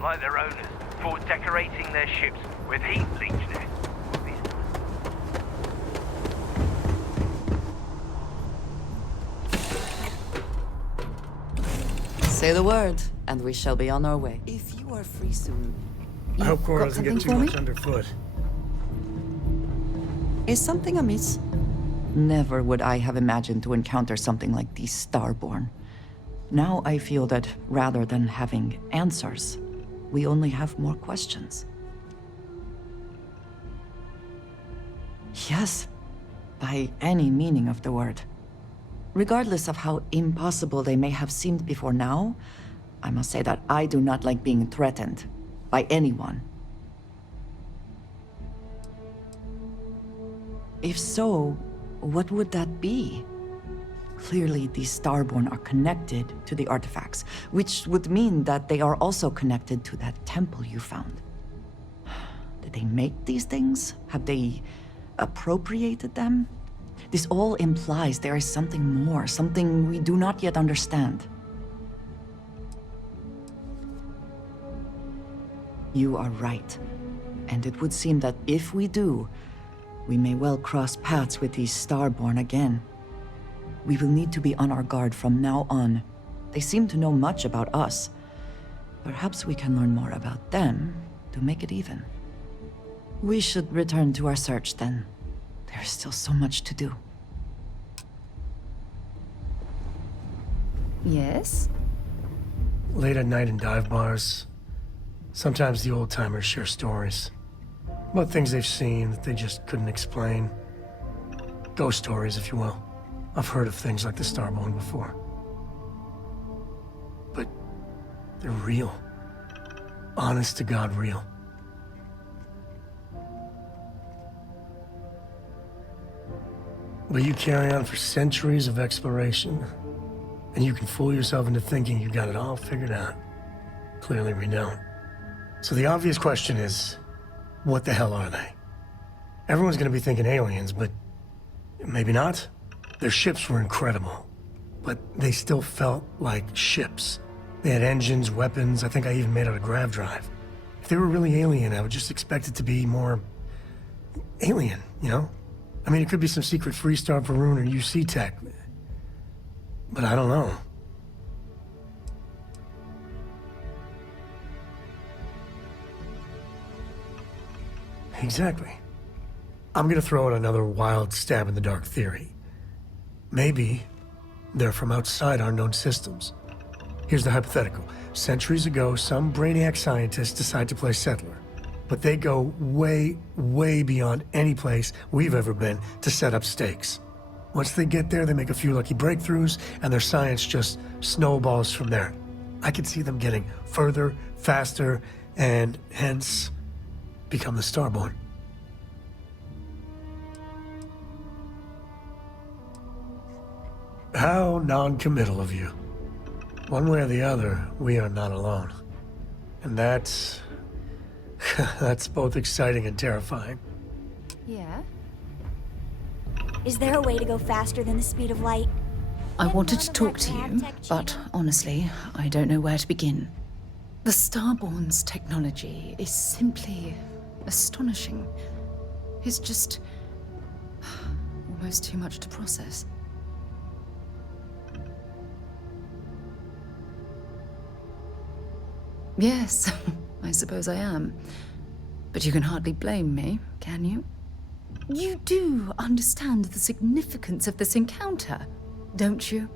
Like their owners, for decorating their ships with heat bleach now. Say the word, and we shall be on our way. If you are free soon, I hope Cora got doesn't get too something for much me? underfoot. Is something amiss? Never would I have imagined to encounter something like the Starborn. Now I feel that rather than having answers, we only have more questions. Yes, by any meaning of the word. Regardless of how impossible they may have seemed before now, I must say that I do not like being threatened by anyone. If so, what would that be? Clearly, the Starborn are connected to the artifacts, which would mean that they are also connected to that temple you found. Did they make these things? Have they appropriated them? This all implies there is something more, something we do not yet understand. You are right. And it would seem that if we do, we may well cross paths with these Starborn again. We will need to be on our guard from now on. They seem to know much about us. Perhaps we can learn more about them to make it even. We should return to our search then. There's still so much to do. Yes? Late at night in dive bars, sometimes the old-timers share stories. About things they've seen that they just couldn't explain. Ghost stories, if you will. I've heard of things like the Starborn before. But they're real. Honest to God real. But you carry on for centuries of exploration, and you can fool yourself into thinking you got it all figured out. Clearly we don't. So the obvious question is, what the hell are they? Everyone's gonna be thinking aliens, but maybe not. Their ships were incredible, but they still felt like ships. They had engines, weapons, I think I even made out a grav drive. If they were really alien, I would just expect it to be more alien, you know? I mean, it could be some secret Freestar Varun or UC tech, but I don't know. Exactly. I'm gonna throw out another wild stab in the dark theory. Maybe they're from outside our known systems. Here's the hypothetical. Centuries ago, some brainiac scientists decide to play settler. But they go way, way beyond any place we've ever been to set up stakes. Once they get there, they make a few lucky breakthroughs, and their science just snowballs from there. I could see them getting further, faster, and hence become the Starborn. How non-committal of you. One way or the other, we are not alone. And that's both exciting and terrifying. Yeah? Is there a way to go faster than the speed of light? I wanted to talk to you, but honestly, I don't know where to begin. The Starborn's technology is simply astonishing. It's just almost too much to process. Yes, I suppose I am. But you can hardly blame me, can you? You do understand the significance of this encounter, don't you?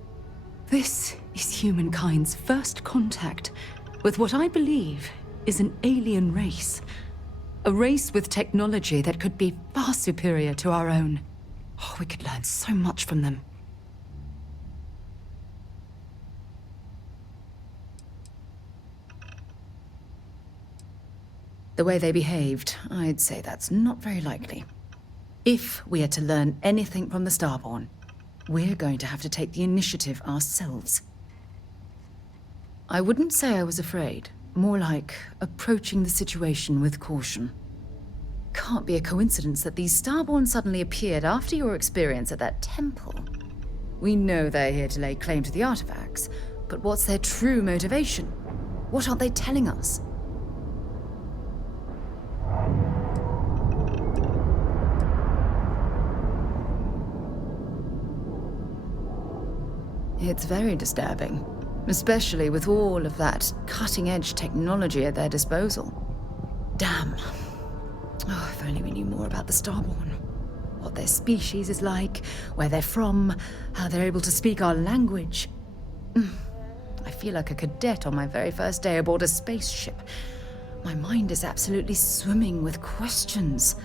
This is humankind's first contact with what I believe is an alien race. A race with technology that could be far superior to our own. Oh, we could learn so much from them. The way they behaved, I'd say that's not very likely. If we are to learn anything from the Starborn, we're going to have to take the initiative ourselves. I wouldn't say I was afraid, more like approaching the situation with caution. Can't be a coincidence that these Starborn suddenly appeared after your experience at that temple. We know they're here to lay claim to the artifacts, but what's their true motivation? What aren't they telling us? It's very disturbing, especially with all of that cutting-edge technology at their disposal. Damn. Oh, if only we knew more about the Starborn. What their species is like, where they're from, how they're able to speak our language. I feel like a cadet on my very first day aboard a spaceship. My mind is absolutely swimming with questions.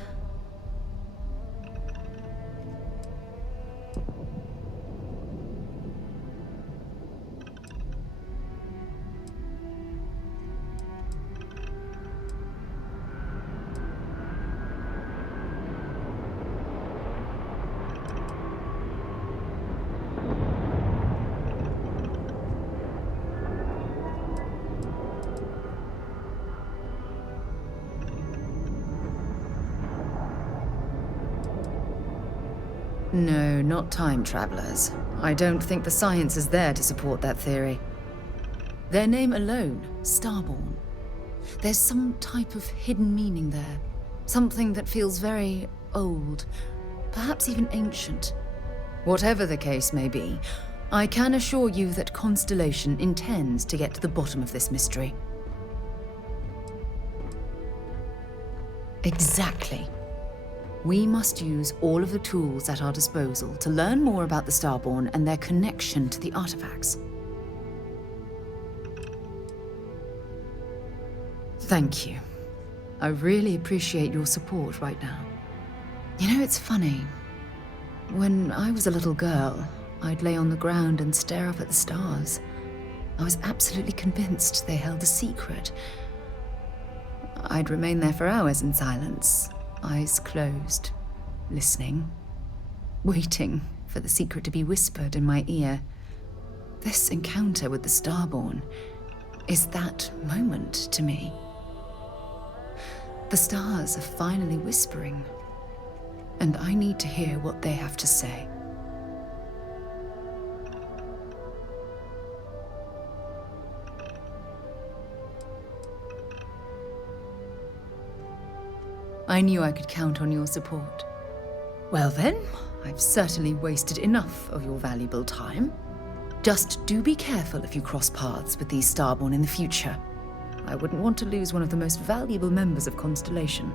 No, not time travelers. I don't think the science is there to support that theory. Their name alone, Starborn. There's some type of hidden meaning there. Something that feels very old, perhaps even ancient. Whatever the case may be, I can assure you that Constellation intends to get to the bottom of this mystery. Exactly. We must use all of the tools at our disposal to learn more about the Starborn and their connection to the artifacts. Thank you. I really appreciate your support right now. You know, it's funny. When I was a little girl, I'd lay on the ground and stare up at the stars. I was absolutely convinced they held a secret. I'd remain there for hours in silence, eyes closed, listening, waiting for the secret to be whispered in my ear. This encounter with the Starborn is that moment to me. The stars are finally whispering, and I need to hear what they have to say. I knew I could count on your support. Well then, I've certainly wasted enough of your valuable time. Just do be careful if you cross paths with these Starborn in the future. I wouldn't want to lose one of the most valuable members of Constellation.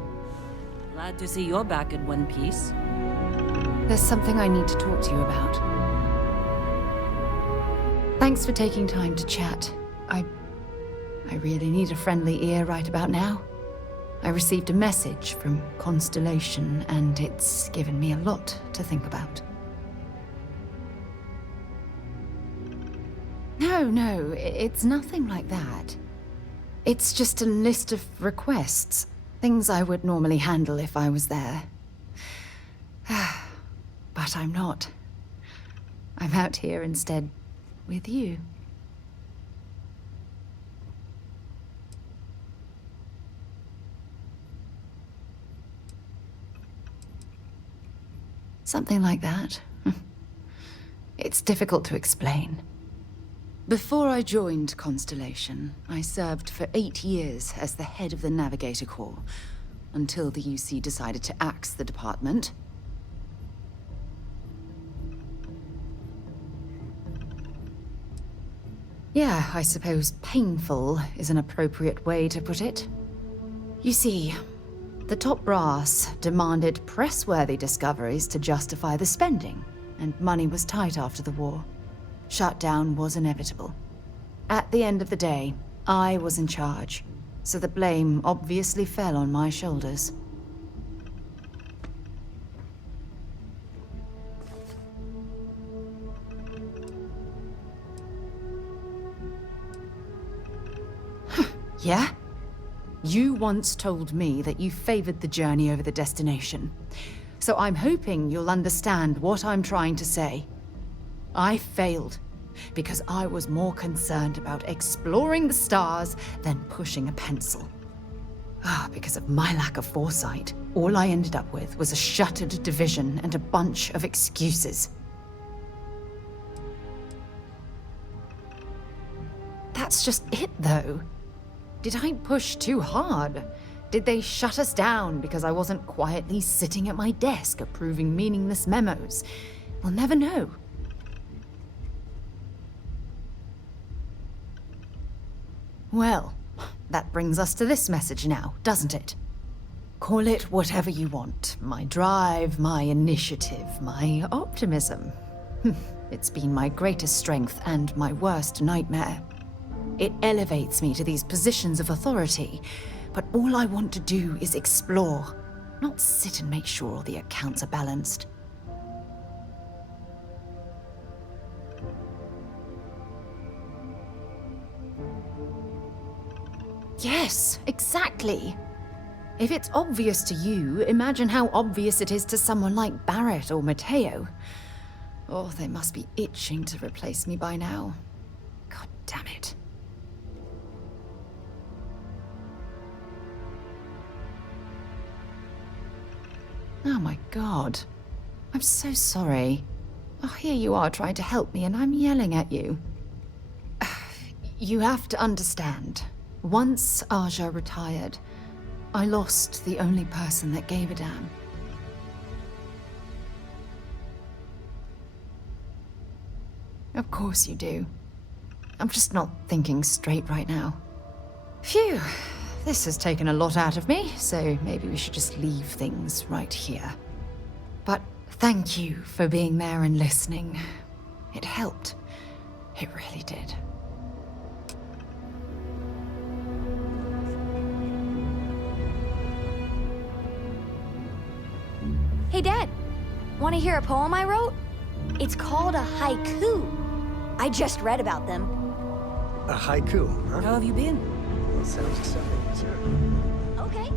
Glad to see you're back in one piece. There's something I need to talk to you about. Thanks for taking time to chat. I really need a friendly ear right about now. I received a message from Constellation, and it's given me a lot to think about. No, it's nothing like that. It's just a list of requests, things I would normally handle if I was there. But I'm not. I'm out here instead with you. Something like that. It's difficult to explain. Before I joined Constellation, I served for 8 years as the head of the Navigator Corps, until the UC decided to axe the department. Yeah, I suppose painful is an appropriate way to put it. You see, the top brass demanded press-worthy discoveries to justify the spending, and money was tight after the war. Shutdown was inevitable. At the end of the day, I was in charge, so the blame obviously fell on my shoulders. Yeah? You once told me that you favored the journey over the destination. So I'm hoping you'll understand what I'm trying to say. I failed because I was more concerned about exploring the stars than pushing a pencil. Because of my lack of foresight, all I ended up with was a shuttered division and a bunch of excuses. That's just it, though. Did I push too hard? Did they shut us down because I wasn't quietly sitting at my desk approving meaningless memos? We'll never know. Well, that brings us to this message now, doesn't it? Call it whatever you want. My drive, my initiative, my optimism. It's been my greatest strength and my worst nightmare. It elevates me to these positions of authority, but all I want to do is explore, not sit and make sure all the accounts are balanced. Yes, exactly. If it's obvious to you, imagine how obvious it is to someone like Barrett or Mateo. Oh, they must be itching to replace me by now. God damn it. Oh my God. I'm so sorry. Oh, here you are trying to help me and I'm yelling at you. You have to understand. Once Aja retired, I lost the only person that gave a damn. Of course you do. I'm just not thinking straight right now. Phew, this has taken a lot out of me, so maybe we should just leave things right here. But thank you for being there and listening. It helped. It really did. Hey, Dad, want to hear a poem I wrote? It's called a haiku. I just read about them. A haiku, huh? How have you been? That sounds exciting, sir. Okay.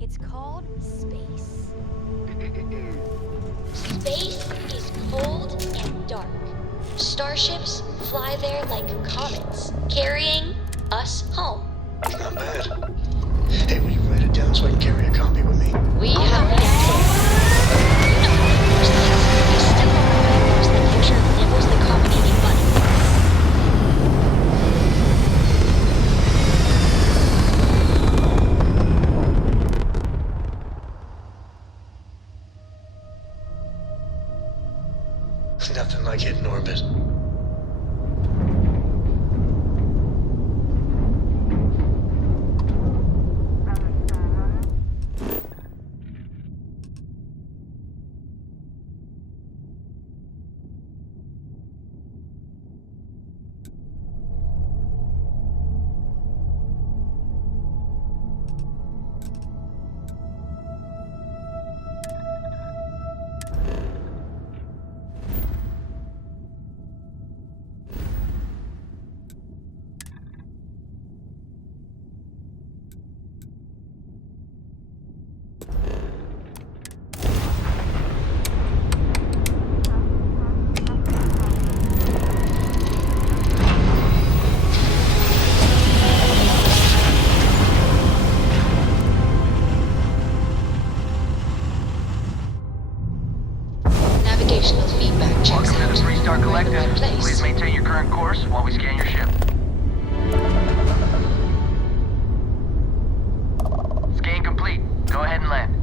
It's called space. Space is cold and dark. Starships fly there like comets, carrying us home. Not bad. Hey, will you write it down so I can carry a copy with me? We have the I still don't know where's the picture of Nibbles the comet eating bunny. Nothing like hitting orbit. Navigational feedback checks Welcome to out. the Three-Star We're in the Collective. right place. Please maintain your current course while we scan your ship. Scan complete. Go ahead and land.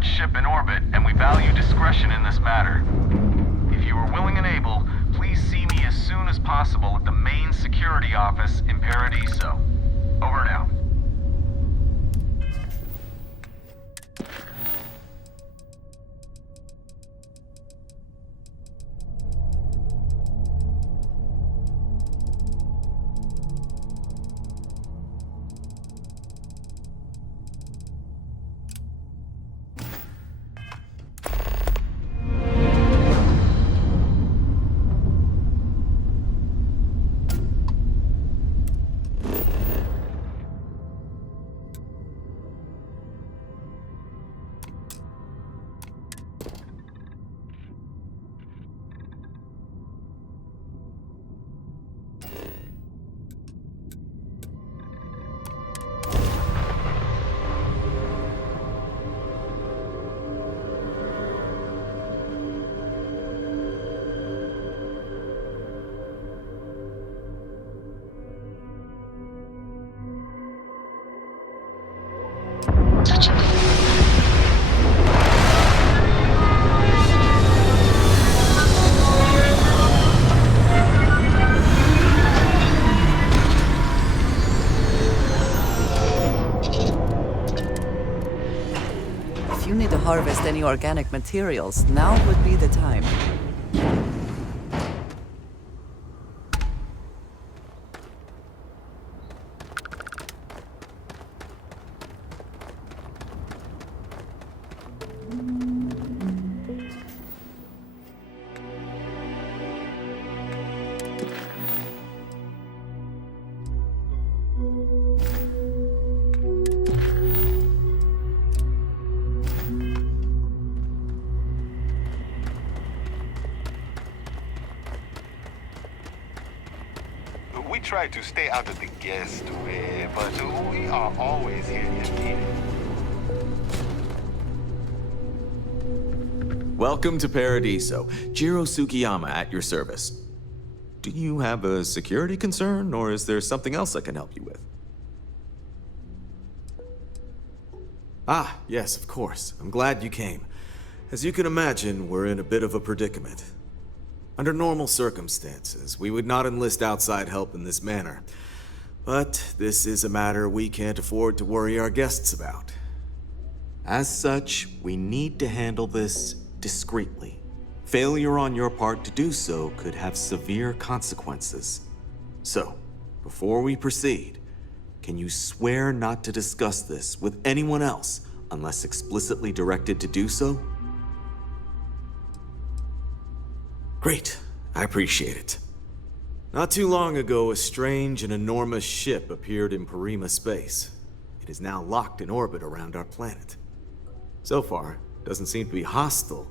Ship in orbit, and we value discretion in this matter. If you are willing and able, please see me as soon as possible at the main security office in Paradiso. Over and out. any organic materials, now would be the time. We try to stay out of the guest way, but we are always here if needed. Welcome to Paradiso. Jiro Sukiyama at your service. Do you have a security concern, or is there something else I can help you with? Ah, yes, of course. I'm glad you came. As you can imagine, we're in a bit of a predicament. Under normal circumstances, we would not enlist outside help in this manner. But this is a matter we can't afford to worry our guests about. As such, we need to handle this discreetly. Failure on your part to do so could have severe consequences. So, before we proceed, can you swear not to discuss this with anyone else unless explicitly directed to do so? Great. I appreciate it. Not too long ago, a strange and enormous ship appeared in Parima space. It is now locked in orbit around our planet. So far, it doesn't seem to be hostile,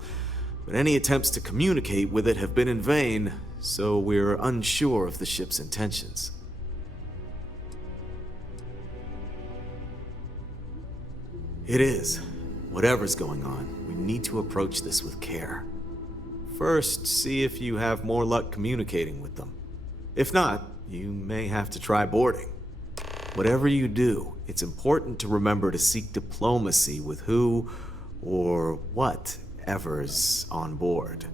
but any attempts to communicate with it have been in vain, so we're unsure of the ship's intentions. It is. Whatever's going on, we need to approach this with care. First, see if you have more luck communicating with them. If not, you may have to try boarding. Whatever you do, it's important to remember to seek diplomacy with who or whatever's on board.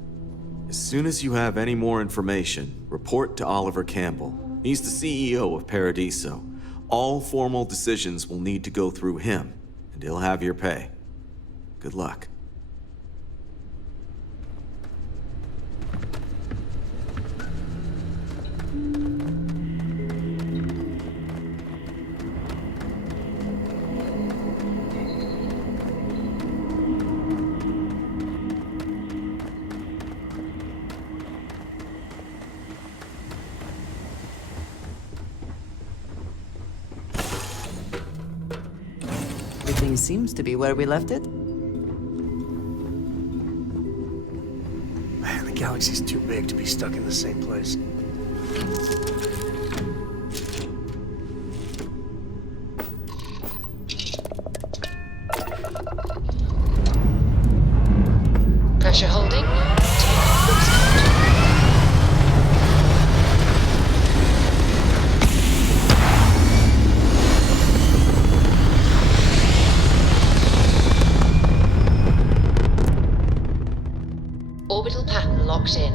As soon as you have any more information, report to Oliver Campbell. He's the CEO of Paradiso. All formal decisions will need to go through him, and he'll have your pay. Good luck. Everything seems to be where we left it. Man, the galaxy's too big to be stuck in the same place. Pressure holding. Orbital pattern locked in.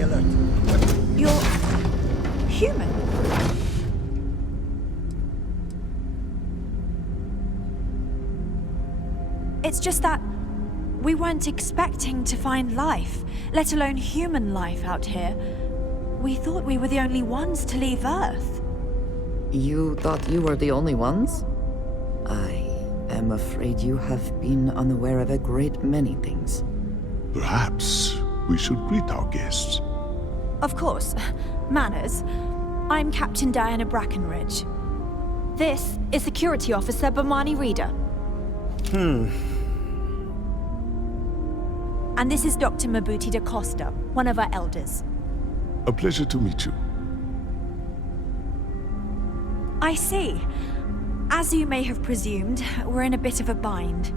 High alert. You're human. It's just that we weren't expecting to find life, let alone human life out here. We thought we were the only ones to leave Earth. You thought you were the only ones? I am afraid you have been unaware of a great many things. Perhaps we should greet our guests. Of course. Manners. I'm Captain Diana Brackenridge. This is Security Officer Bomani Reader. And this is Dr. Mabuti da Costa, one of our elders. A pleasure to meet you. I see. As you may have presumed, we're in a bit of a bind.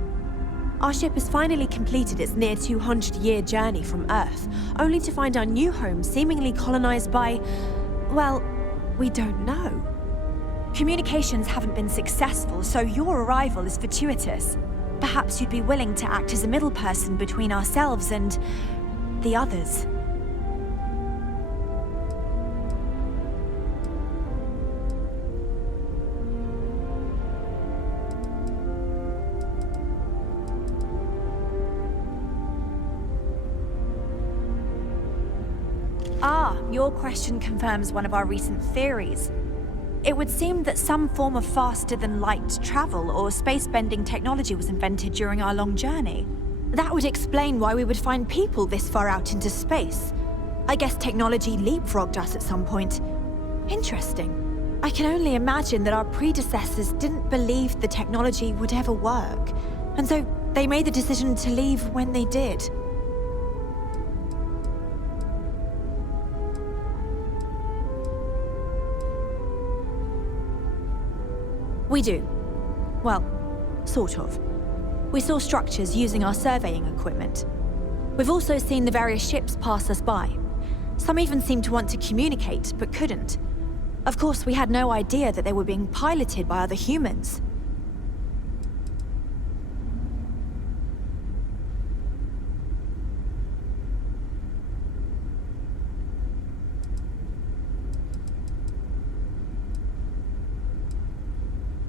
Our ship has finally completed its near 200-year journey from Earth, only to find our new home seemingly colonized by, well, we don't know. Communications haven't been successful, so your arrival is fortuitous. Perhaps you'd be willing to act as a middle person between ourselves and the others. Ah, your question confirms one of our recent theories. It would seem that some form of faster-than-light travel or space-bending technology was invented during our long journey. That would explain why we would find people this far out into space. I guess technology leapfrogged us at some point. Interesting. I can only imagine that our predecessors didn't believe the technology would ever work, and so they made the decision to leave when they did. We do. Well, sort of. We saw structures using our surveying equipment. We've also seen the various ships pass us by. Some even seemed to want to communicate, but couldn't. Of course, we had no idea that they were being piloted by other humans.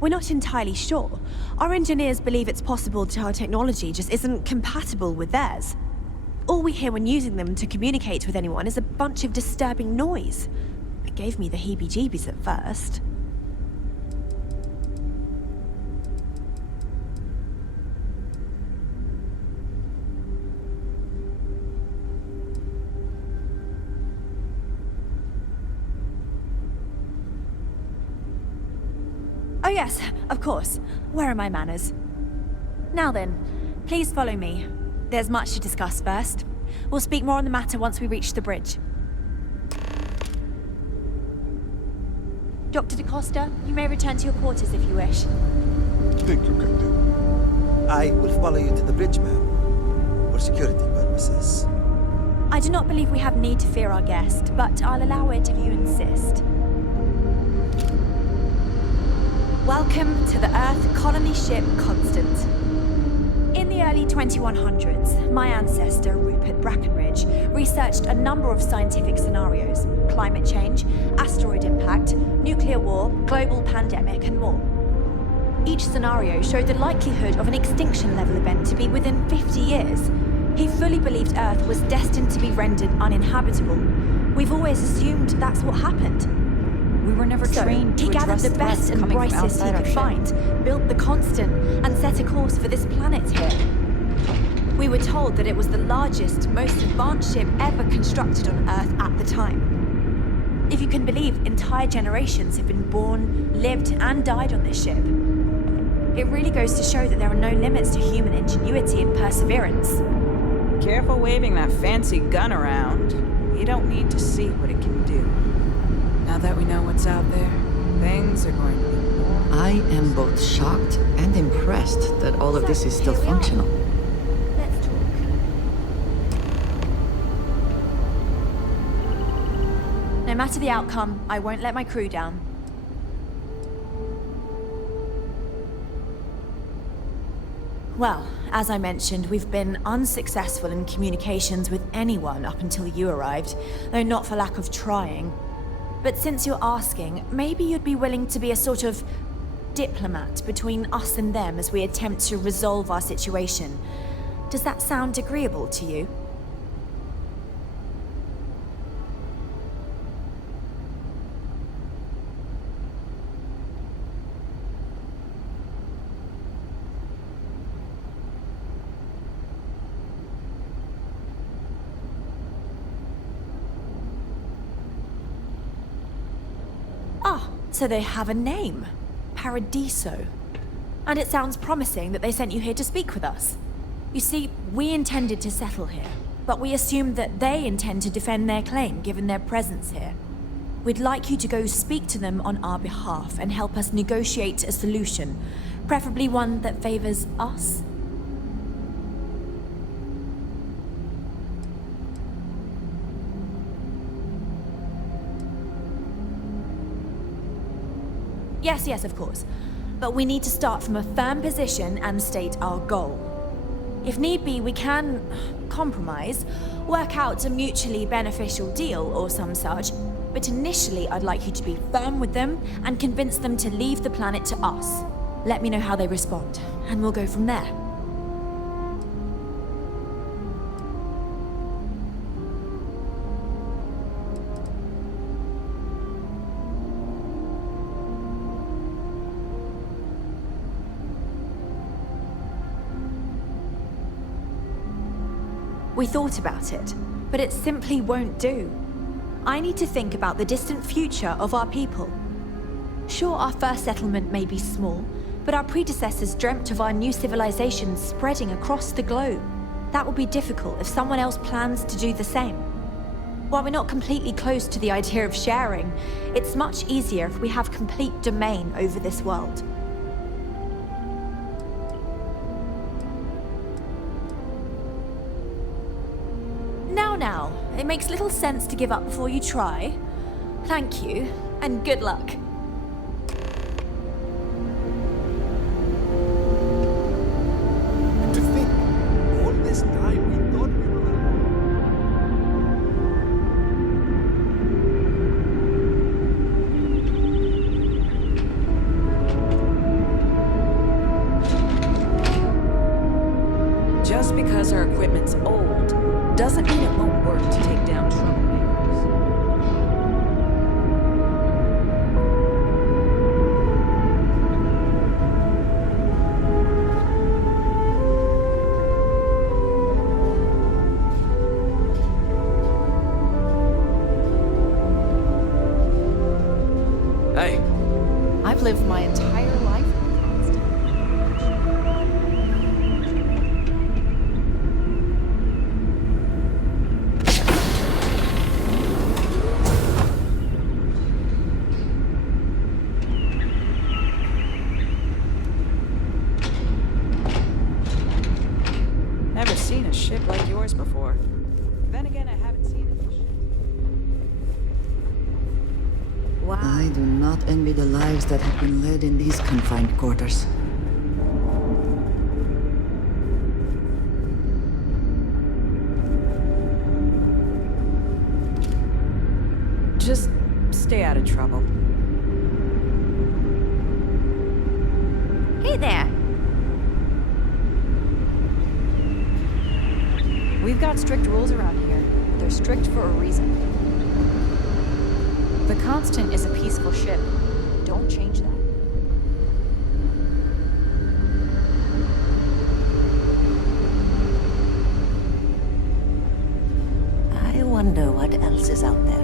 We're not entirely sure. Our engineers believe it's possible that our technology just isn't compatible with theirs. All we hear when using them to communicate with anyone is a bunch of disturbing noise. It gave me the heebie-jeebies at first. Oh yes, of course. Where are my manners? Now then, please follow me. There's much to discuss first. We'll speak more on the matter once we reach the bridge. Dr. DaCosta, you may return to your quarters if you wish. Thank you, Captain. I will follow you to the bridge, ma'am, for security purposes. I do not believe we have need to fear our guest, but I'll allow it if you insist. Welcome to the Earth colony ship Constant. In the early 2100s, my ancestor, Rupert Brackenridge, researched a number of scientific scenarios: climate change, asteroid impact, nuclear war, global pandemic, and more. Each scenario showed the likelihood of an extinction-level event to be within 50 years. He fully believed Earth was destined to be rendered uninhabitable. We've always assumed that's what happened. We were never trained to he gathered the best and brightest he could find, built the Constant, and set a course for this planet here. We were told that it was the largest, most advanced ship ever constructed on Earth at the time. If you can believe, entire generations have been born, lived, and died on this ship. It really goes to show that there are no limits to human ingenuity and perseverance. Careful waving that fancy gun around. You don't need to see what it can do. Now that we know what's out there, things are going to be more... I am both shocked and impressed that all of this is still functional. Let's talk. No matter the outcome, I won't let my crew down. . Well, as I mentioned, we've been unsuccessful in communications with anyone up until you arrived, though not for lack of trying. But since you're asking, maybe you'd be willing to be a sort of diplomat between us and them as we attempt to resolve our situation. Does that sound agreeable to you? So they have a name. Paradiso. And it sounds promising that they sent you here to speak with us. You see, we intended to settle here, but we assumed that they intend to defend their claim given their presence here. We'd like you to go speak to them on our behalf and help us negotiate a solution, preferably one that favors us. Yes, of course. But we need to start from a firm position and state our goal. If need be, we can compromise, work out a mutually beneficial deal or some such, but initially I'd like you to be firm with them and convince them to leave the planet to us. Let me know how they respond, and we'll go from there. We thought about it, but it simply won't do. I need to think about the distant future of our people. Sure, our first settlement may be small, but our predecessors dreamt of our new civilization spreading across the globe. That will be difficult if someone else plans to do the same. While we're not completely close to the idea of sharing, it's much easier if we have complete domain over this world. Now, it makes little sense to give up before you try. Thank you, and good luck. To think, all this time we thought we were... Just because our equipment's old doesn't mean it won't work to take down troublemakers. Hey. I've lived my entire life with constant. Never seen a ship like yours before. Then again, I haven't seen a ship. Wow. I do not envy the lives that have been led in these confined quarters. Just stay out of trouble. Hey there. We've got strict rules around here. They're strict for a reason. The Constant is a peaceful ship. Don't change that. I wonder what else is out there.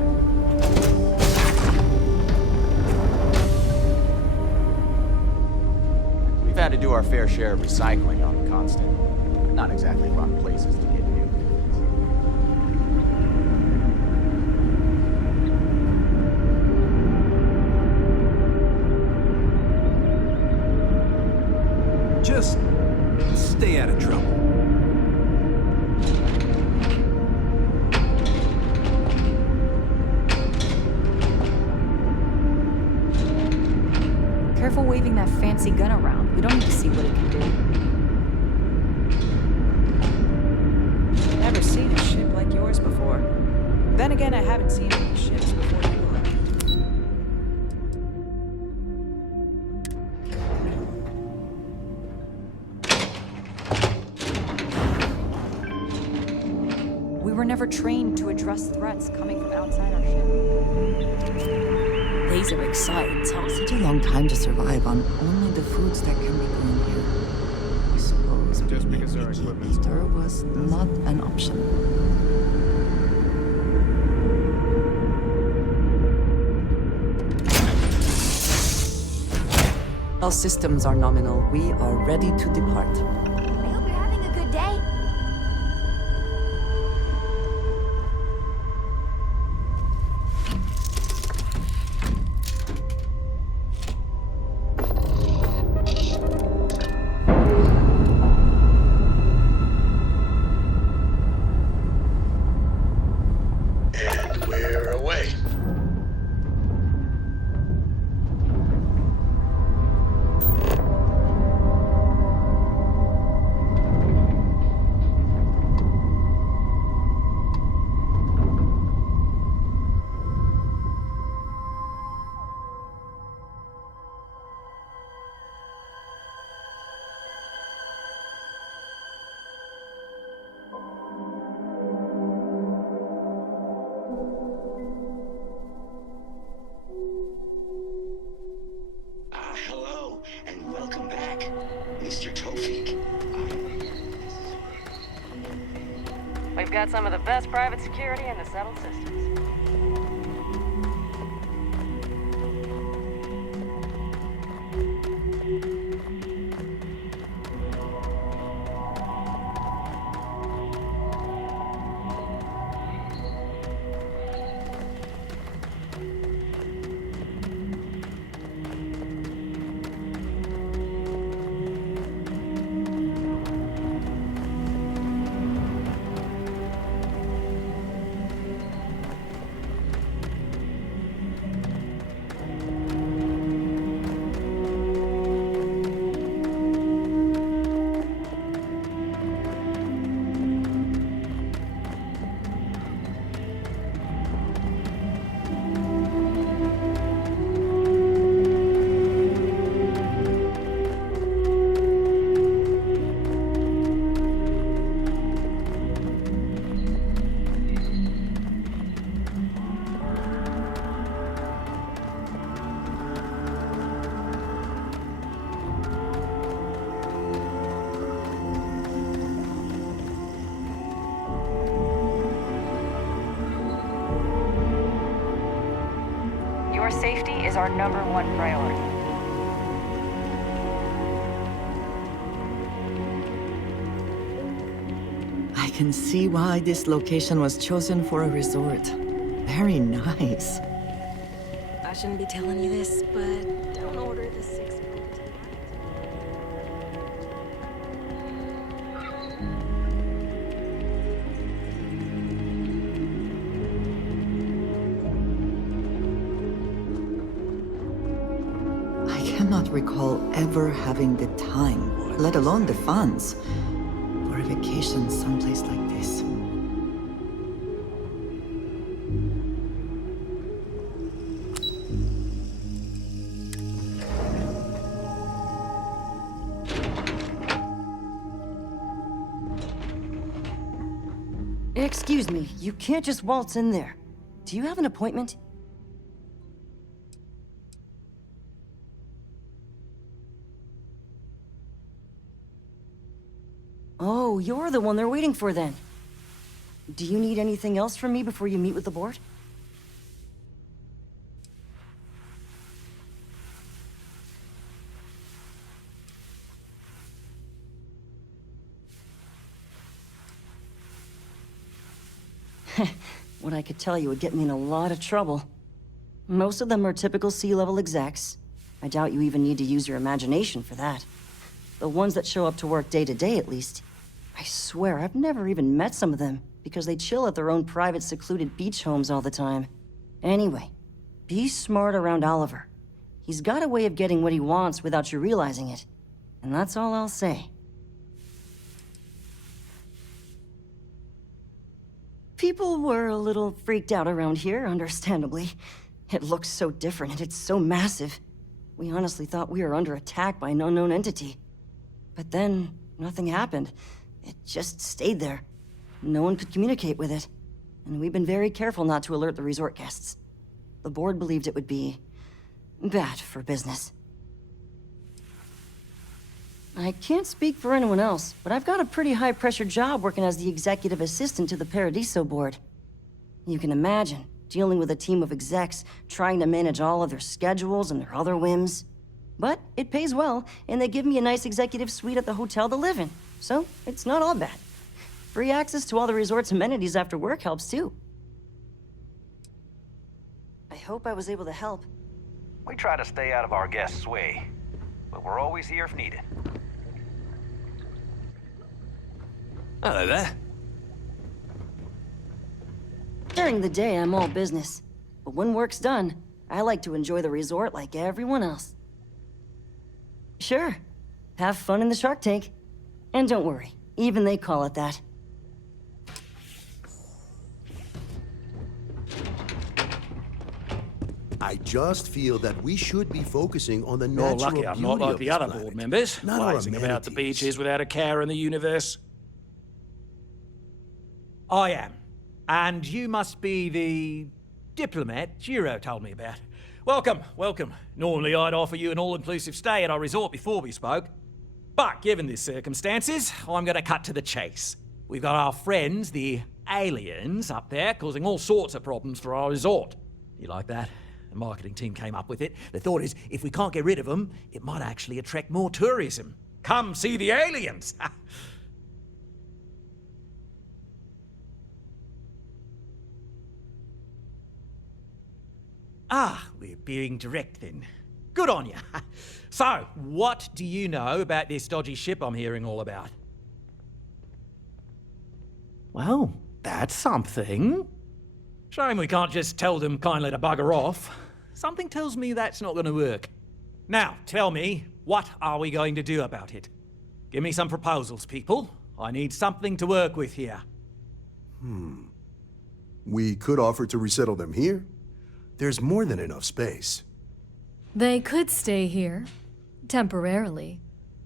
We've had to do our fair share of recycling on the Constant. Not exactly run places to get new. Just stay out of trouble. Careful waving that fancy gun around. We don't need to see what it can do. again, I haven't seen any ships before you arrived. We were never trained to address threats coming from outside our ship. These are exciting times. Such a long time to survive on only the foods that can be grown here. I suppose Just being because a our picky equipment's eater was not an option. All systems are nominal. We are ready to depart. I hope you're having a good day. And we're away. Hello, and welcome back, Mr. Tofik. We've got some of the best private security in the settled systems. Your safety is our #1 priority. I can see why this location was chosen for a resort. Very nice. I shouldn't be telling you this, but don't order the 6. I cannot recall ever having the time, let alone the funds, for a vacation someplace like this. Excuse me, you can't just waltz in there. Do you have an appointment? Oh, you're the one they're waiting for then. Do you need anything else from me before you meet with the board? What I could tell you would get me in a lot of trouble. Most of them are typical C-level execs. I doubt you even need to use your imagination for that. The ones that show up to work day to day, at least. I swear, I've never even met some of them, because they chill at their own private, secluded beach homes all the time. Anyway, be smart around Oliver. He's got a way of getting what he wants without you realizing it. And that's all I'll say. People were a little freaked out around here, understandably. It looks so different and it's so massive. We honestly thought we were under attack by an unknown entity. But then, nothing happened. It just stayed there. No one could communicate with it. And we've been very careful not to alert the resort guests. The board believed it would be bad for business. I can't speak for anyone else, but I've got a pretty high-pressure job working as the executive assistant to the Paradiso board. You can imagine, dealing with a team of execs, trying to manage all of their schedules and their other whims. But it pays well, and they give me a nice executive suite at the hotel to live in, so it's not all bad. Free access to all the resort's amenities after work helps too. I hope I was able to help. We try to stay out of our guests' way, but we're always here if needed. Hello there. During the day, I'm all business. But when work's done, I like to enjoy the resort like everyone else. Sure. Have fun in the shark tank. And don't worry, even they call it that. I just feel that we should be focusing on the You're natural lucky beauty I'm not like of the this other planet, board members, not our lazing about the amenities. beaches without a care in the universe. I am. And you must be the diplomat Jiro told me about. Welcome, welcome. Normally I'd offer you an all-inclusive stay at our resort before we spoke. But given the circumstances, I'm going to cut to the chase. We've got our friends, the aliens, up there causing all sorts of problems for our resort. You like that? The marketing team came up with it. The thought is, if we can't get rid of them, it might actually attract more tourism. Come see the aliens! We're being direct then. Good on you. So, what do you know about this dodgy ship I'm hearing all about? Well, that's something. Shame we can't just tell them kindly to bugger off. Something tells me that's not going to work. Now, tell me, what are we going to do about it? Give me some proposals, people. I need something to work with here. We could offer to resettle them here. There's more than enough space. They could stay here, temporarily,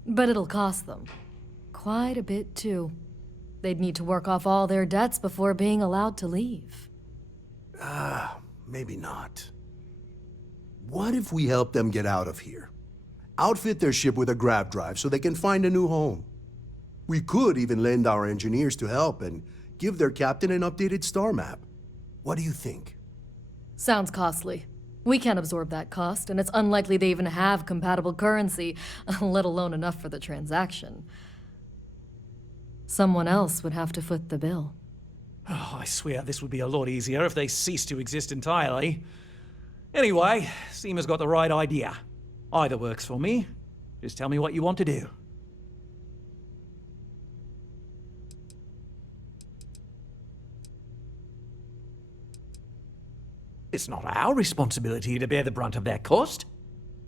but it'll cost them quite a bit too. They'd need to work off all their debts before being allowed to leave. Maybe not. What if we help them get out of here? Outfit their ship with a grav drive so they can find a new home. We could even lend our engineers to help and give their captain an updated star map. What do you think? Sounds costly. We can't absorb that cost, and it's unlikely they even have compatible currency, let alone enough for the transaction. Someone else would have to foot the bill. Oh, I swear this would be a lot easier if they ceased to exist entirely. Anyway, Seema's got the right idea. Either works for me. Just tell me what you want to do. It's not our responsibility to bear the brunt of that cost.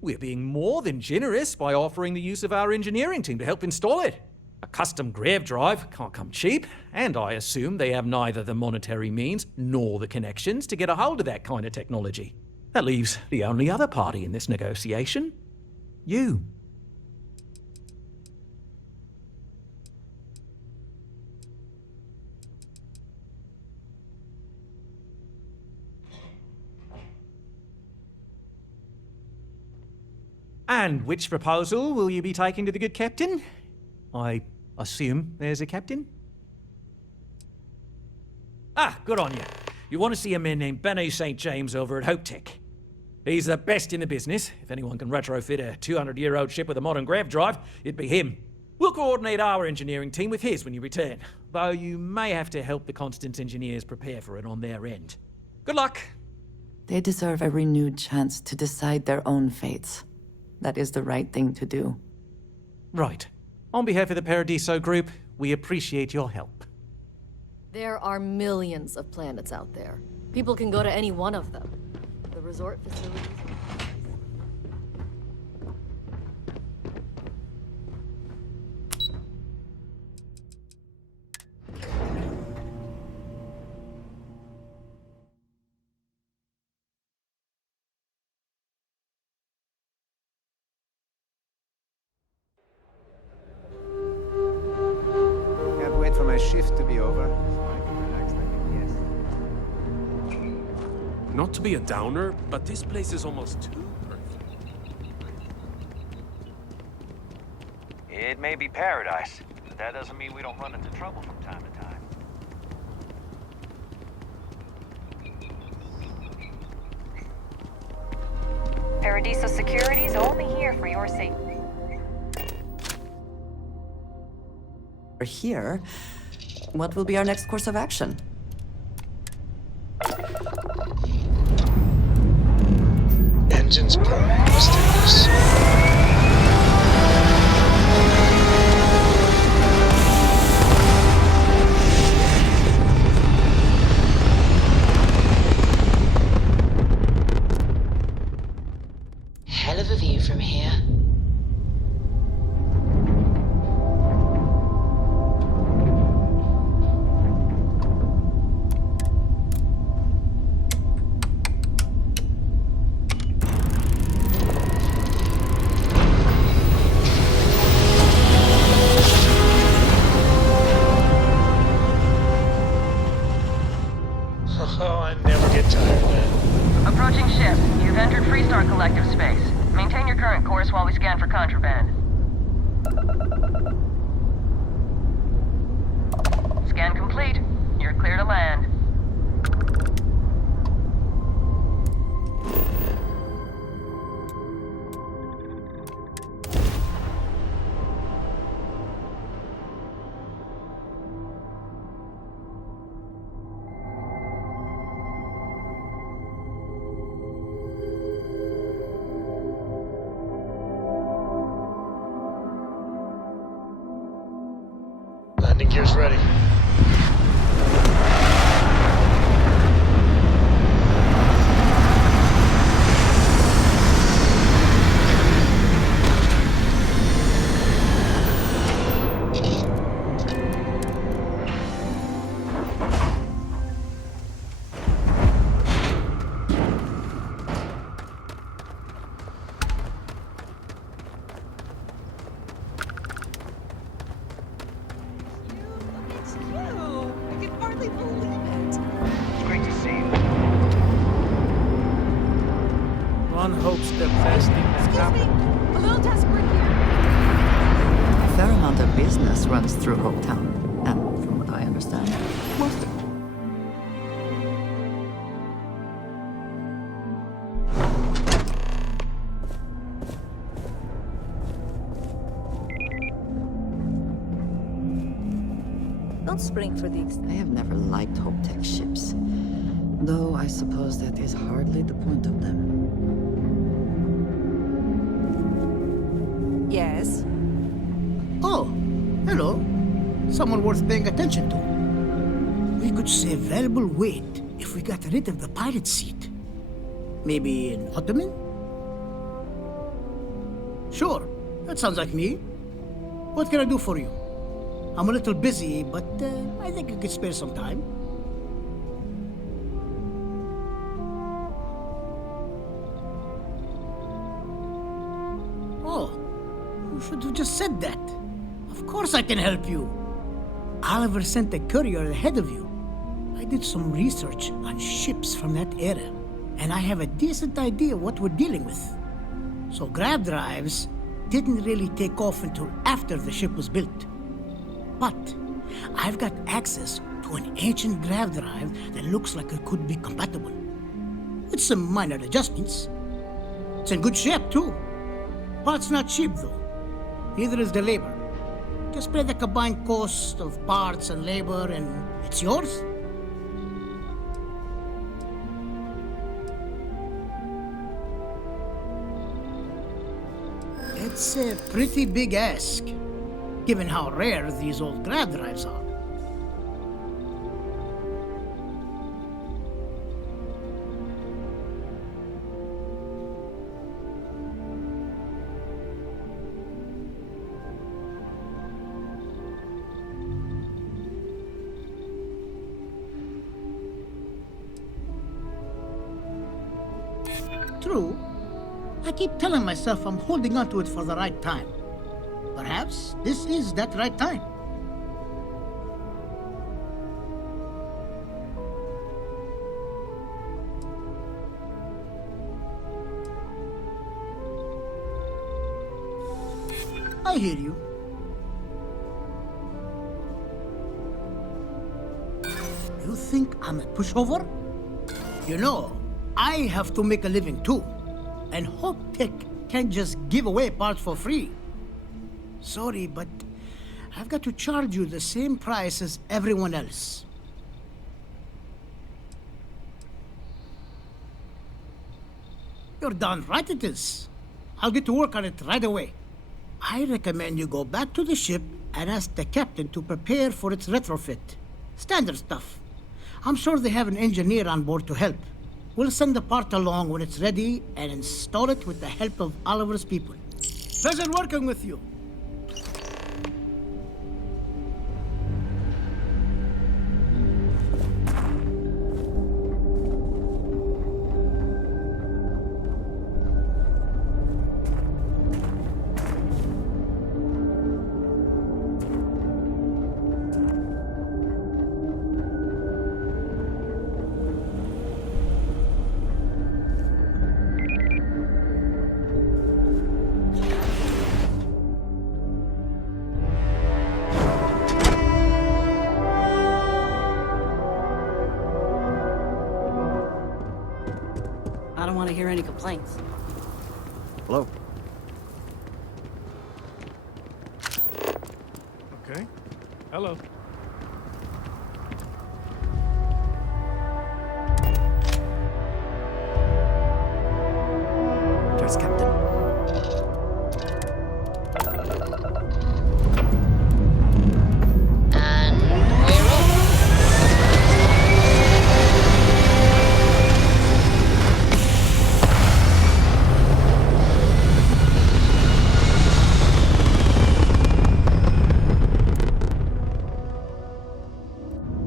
We're being more than generous by offering the use of our engineering team to help install it. A custom grav drive can't come cheap, and I assume they have neither the monetary means nor the connections to get a hold of that kind of technology. That leaves the only other party in this negotiation. You. And which proposal will you be taking to the good captain? I assume there's a captain? Good on you. You want to see a man named Benny St. James over at Hope Tech. He's the best in the business. If anyone can retrofit a 200-year-old ship with a modern grav drive, it'd be him. We'll coordinate our engineering team with his when you return, though you may have to help the Constance engineers prepare for it on their end. Good luck. They deserve a renewed chance to decide their own fates. That is the right thing to do. Right. On behalf of the Paradiso Group, we appreciate your help. There are millions of planets out there. People can go to any one of them. The resort facilities... Not to be a downer, but this place is almost too perfect. It may be paradise, but that doesn't mean we don't run into trouble from time to time. Paradiso Security's only here for your safety. We're here. What will be our next course of action? Engines priming. Let's do this. Hell of a view from here. Oh, I never get tired of that. Approaching ship. You've entered Freestar Collective space. Maintain your current course while we scan for contraband. Scan complete. You're clear to land. Landing gear's ready. One hopes the best thing that happened. A little desperate here. A fair amount of business runs through Hopetown, and from what I understand, most of Don't spring for these. I have never liked Hopetech ships, though I suppose that is hardly the point of them. Yes. Oh, hello. Someone worth paying attention to. We could save valuable weight if we got rid of the pilot seat. Maybe an ottoman? Sure, that sounds like me. What can I do for you? I'm a little busy, but I think I could spare some time. Oh, you should have just said that. Of course I can help you. Oliver sent a courier ahead of you. I did some research on ships from that era, and I have a decent idea what we're dealing with. So grab drives didn't really take off until after the ship was built. But I've got access to an ancient grav drive that looks like it could be compatible. With some minor adjustments. It's in good shape, too. Parts not cheap, though. Neither is the labor. Just pay the combined cost of parts and labor, and it's yours. It's a pretty big ask, given how rare these old grav drives are. True. I keep telling myself I'm holding on to it for the right time. Perhaps this is that right time. I hear you. You think I'm a pushover? You know, I have to make a living too. And Hope Tech can't just give away parts for free. Sorry, but I've got to charge you the same price as everyone else. You're darn right it is. I'll get to work on it right away. I recommend you go back to the ship and ask the captain to prepare for its retrofit. Standard stuff. I'm sure they have an engineer on board to help. We'll send the part along when it's ready and install it with the help of Oliver's people. Pleasure working with you. I don't want to hear any complaints. Hello? Okay. Hello. There's Captain. And we're off.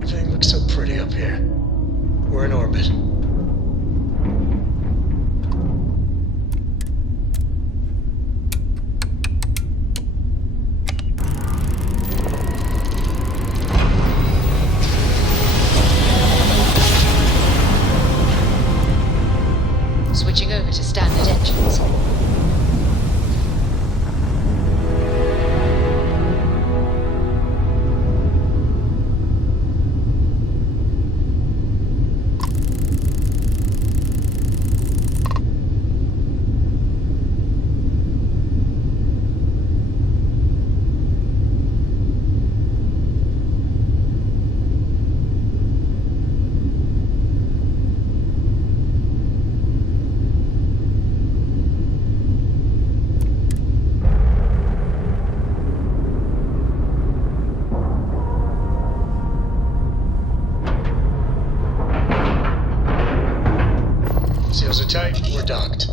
Everything looks so pretty up here. We're in orbit. Switching over to standard engines. Seals are tight, we're docked.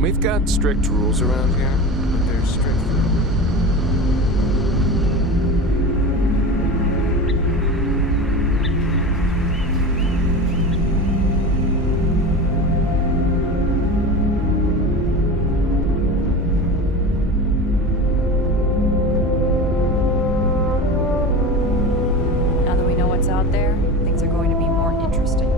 We've got strict rules around here, but they're strict. Now that we know what's out there, things are going to be more interesting.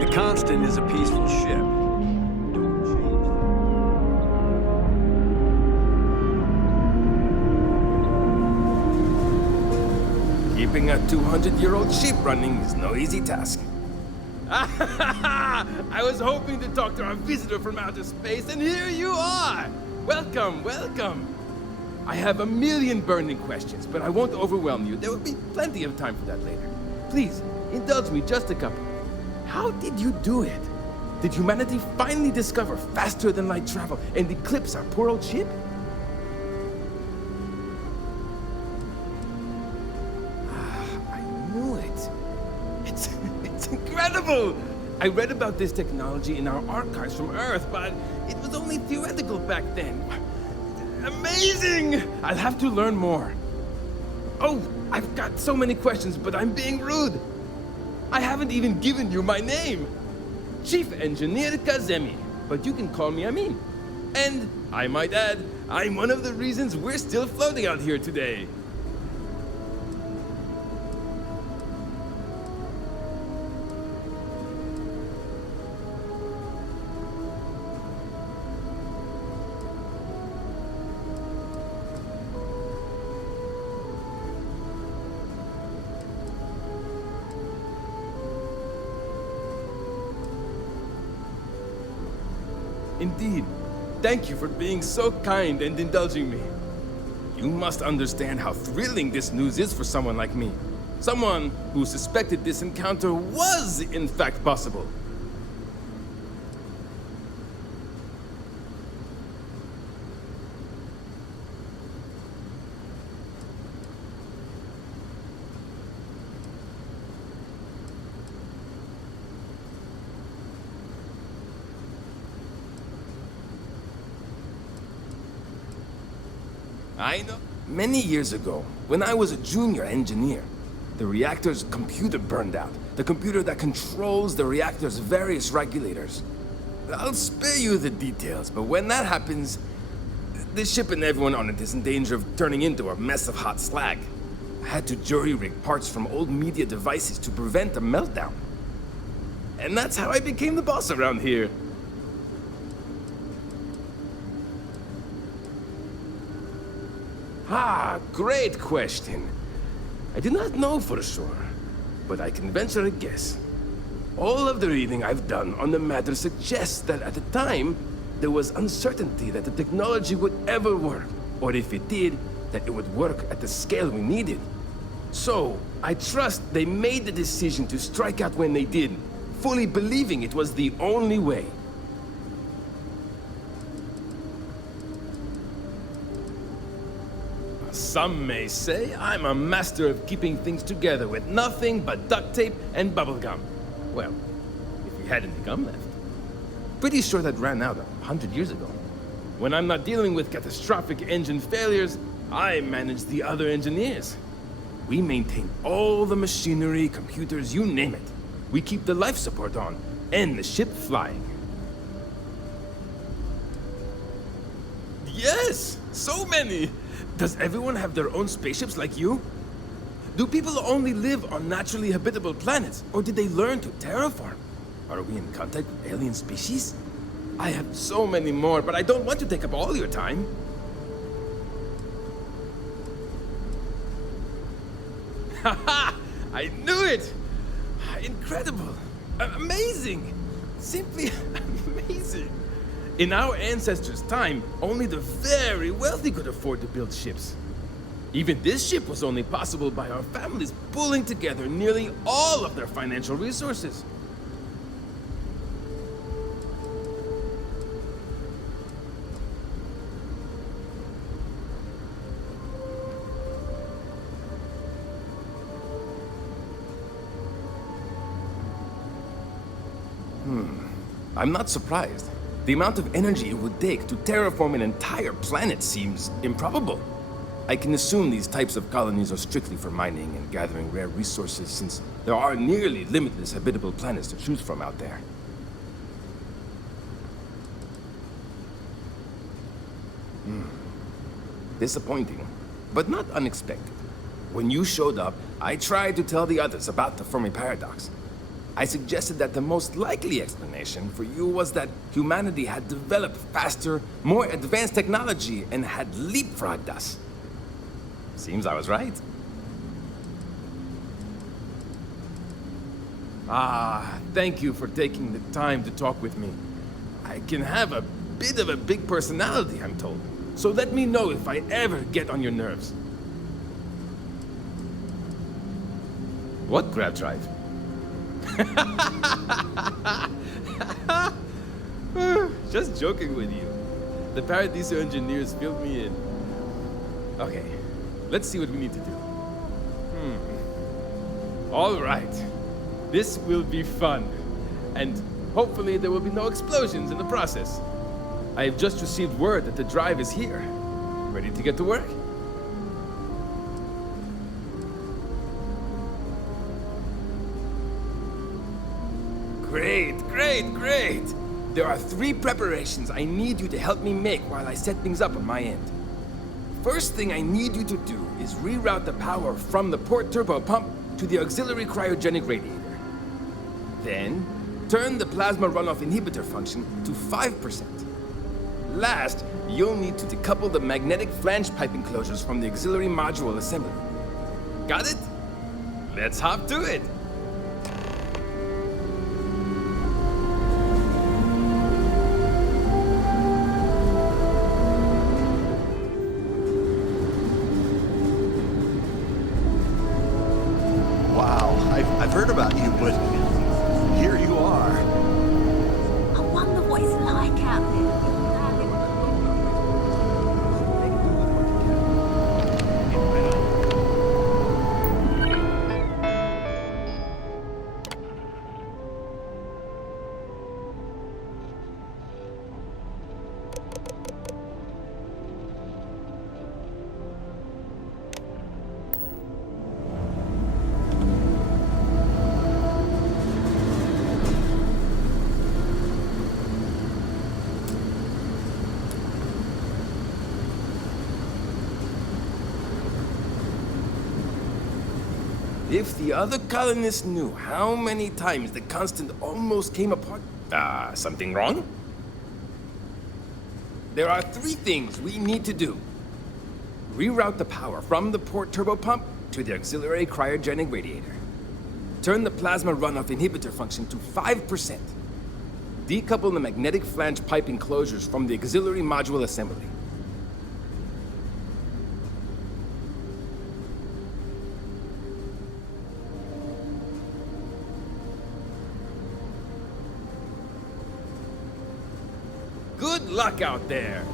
The Constant is a peaceful ship. Keeping a 200-year-old ship running is no easy task. I was hoping to talk to our visitor from outer space, and here you are! Welcome, welcome! I have a million burning questions, but I won't overwhelm you. There will be plenty of time for that later. Please, indulge me just a couple. How did you do it? Did humanity finally discover faster than light travel and eclipse our poor old ship? I knew it. It's incredible! I read about this technology in our archives from Earth, but it was only theoretical back then. Amazing! I'll have to learn more. Oh, I've got so many questions, but I'm being rude. I haven't even given you my name. Chief Engineer Kazemi, but you can call me Amin. And I might add, I'm one of the reasons we're still floating out here today. Indeed. Thank you for being so kind and indulging me. You must understand how thrilling this news is for someone like me. Someone who suspected this encounter was, in fact, possible. I know. Many years ago, when I was a junior engineer, the reactor's computer burned out. The computer that controls the reactor's various regulators. I'll spare you the details, but when that happens, the ship and everyone on it is in danger of turning into a mess of hot slag. I had to jury-rig parts from old media devices to prevent a meltdown. And that's how I became the boss around here. Ah, great question. I do not know for sure, but I can venture a guess. All of the reading I've done on the matter suggests that at the time, there was uncertainty that the technology would ever work, or if it did, that it would work at the scale we needed. So, I trust they made the decision to strike out when they did, fully believing it was the only way. Some may say I'm a master of keeping things together with nothing but duct tape and bubblegum. Well, if we had any gum left. Pretty sure that ran out 100 years ago. When I'm not dealing with catastrophic engine failures, I manage the other engineers. We maintain all the machinery, computers, you name it. We keep the life support on, and the ship flying. Yes! So many! Does everyone have their own spaceships like you? Do people only live on naturally habitable planets, or did they learn to terraform? Are we in contact with alien species? I have so many more, but I don't want to take up all your time. Haha! I knew it! Incredible! Amazing! Simply amazing! In our ancestors' time, only the very wealthy could afford to build ships. Even this ship was only possible by our families pulling together nearly all of their financial resources. I'm not surprised. The amount of energy it would take to terraform an entire planet seems improbable. I can assume these types of colonies are strictly for mining and gathering rare resources, since there are nearly limitless habitable planets to choose from out there. Disappointing, but not unexpected. When you showed up, I tried to tell the others about the Fermi paradox. I suggested that the most likely explanation for you was that humanity had developed faster, more advanced technology and had leapfrogged us. Seems I was right. Ah, thank you for taking the time to talk with me. I can have a bit of a big personality, I'm told. So let me know if I ever get on your nerves. What grab drive? Just joking with you. The Paradiso engineers filled me in. Okay, let's see what we need to do. All right. This will be fun. And hopefully there will be no explosions in the process. I have just received word that the drive is here. Ready to get to work? Great, great, great! There are 3 preparations I need you to help me make while I set things up on my end. First thing I need you to do is reroute the power from the port turbo pump to the auxiliary cryogenic radiator. Then, turn the plasma runoff inhibitor function to 5%. Last, you'll need to decouple the magnetic flange pipe enclosures from the auxiliary module assembly. Got it? Let's hop to it! Wow, I've heard about you, but here you are. I wonder what it's like out there. If the other colonists knew how many times the constant almost came apart... something wrong? There are 3 things we need to do. Reroute the power from the port turbo pump to the auxiliary cryogenic radiator. Turn the plasma runoff inhibitor function to 5%. Decouple the magnetic flange pipe enclosures from the auxiliary module assembly. Good luck out there!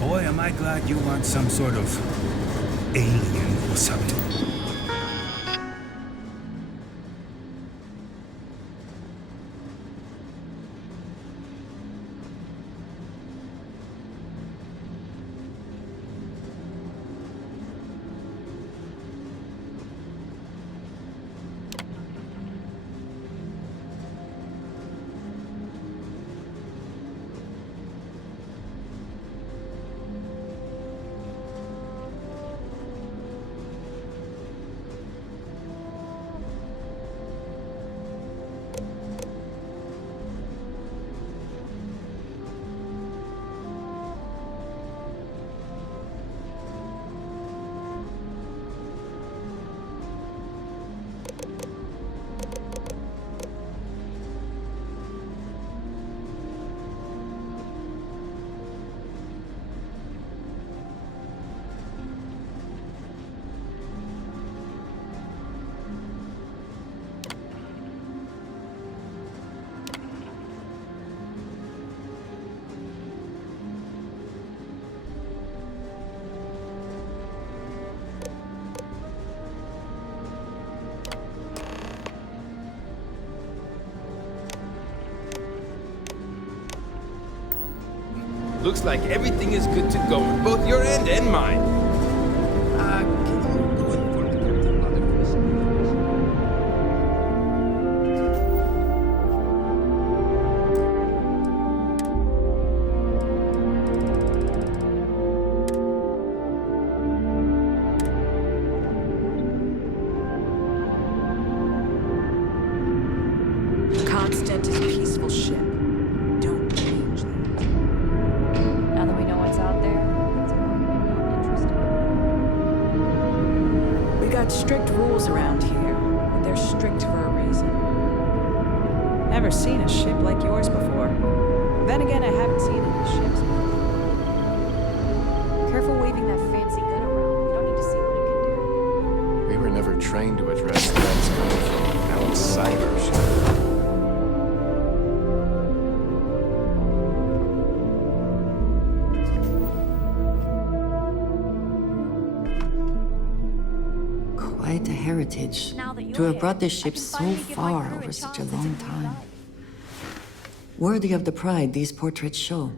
Boy, am I glad you aren't some sort of alien or something. Looks like everything is good to go on both your end and mine. Can you go inform the captain mother for this? Constant is a peaceful ship. Don't change that. Now that we know what's out there, it's going to be more interesting. We got strict rules around here. They're strict for a reason. Never seen a ship like yours before. Then again, I haven't seen any ships before. Careful waving that fancy gun around. We don't need to see what it can do. We were never trained to address threats coming from outside our ship. Quite a heritage to have brought this ship so far over such a long time. Worthy of the pride these portraits show.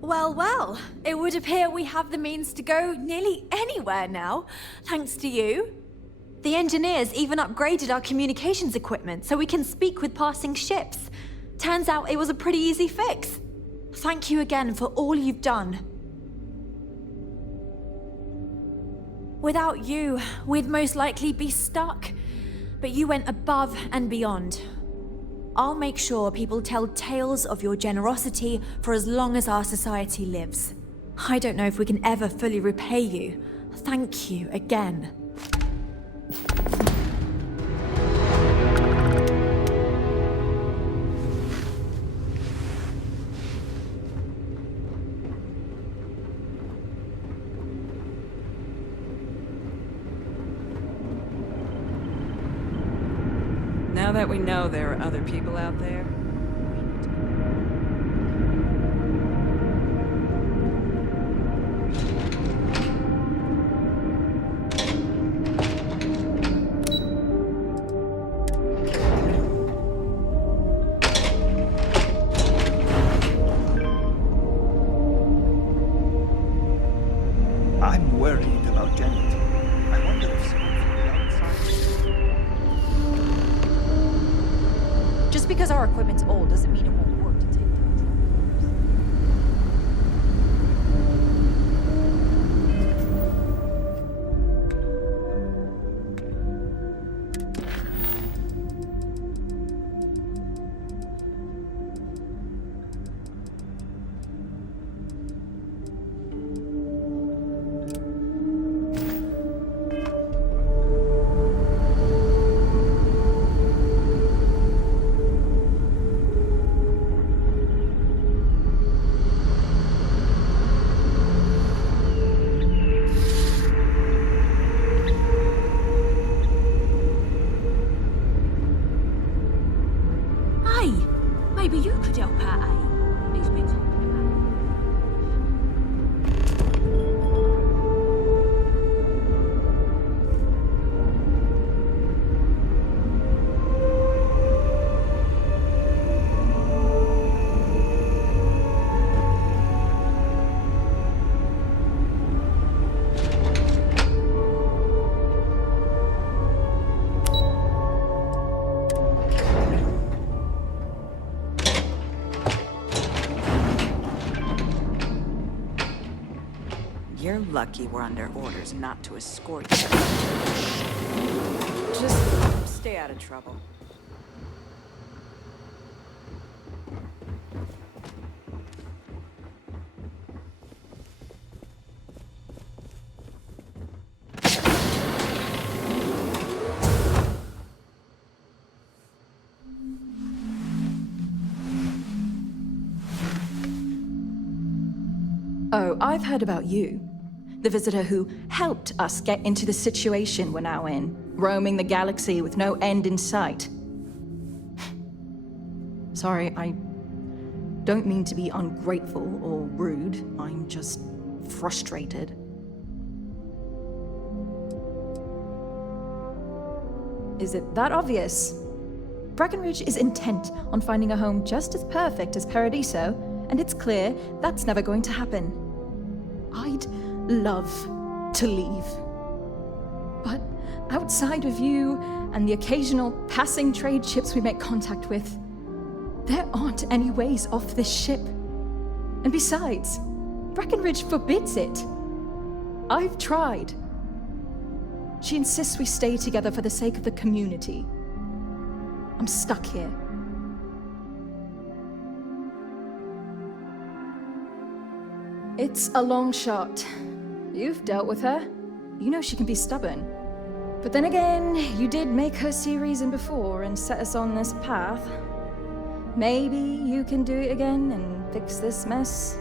Well, well, it would appear we have the means to go nearly anywhere now, thanks to you. The engineers even upgraded our communications equipment so we can speak with passing ships. Turns out it was a pretty easy fix. Thank you again for all you've done. Without you, we'd most likely be stuck. But you went above and beyond. I'll make sure people tell tales of your generosity for as long as our society lives. I don't know if we can ever fully repay you. Thank you again. Now that we know there are other people out there, I'm worried about Janet. I wonder if someone from the outside... Just because our equipment's old doesn't mean it won't work to take down Maybe you could help out, eh? He's been talking you're lucky we're under orders not to escort you. Just stay out of trouble. Oh, I've heard about you. The visitor who helped us get into the situation we're now in, roaming the galaxy with no end in sight. Sorry, I don't mean to be ungrateful or rude. I'm just frustrated. Is it that obvious? Breckenridge is intent on finding a home just as perfect as Paradiso, and it's clear that's never going to happen. I'd love to leave. But outside of you and the occasional passing trade ships we make contact with, there aren't any ways off this ship. And besides, Breckenridge forbids it. I've tried. She insists we stay together for the sake of the community. I'm stuck here. It's a long shot. You've dealt with her. You know she can be stubborn. But then again, you did make her see reason before and set us on this path. Maybe you can do it again and fix this mess.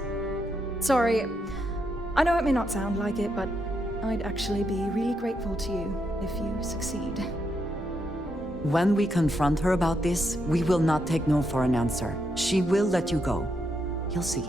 Sorry, I know it may not sound like it, but I'd actually be really grateful to you if you succeed. When we confront her about this, we will not take no for an answer. She will let you go. You'll see.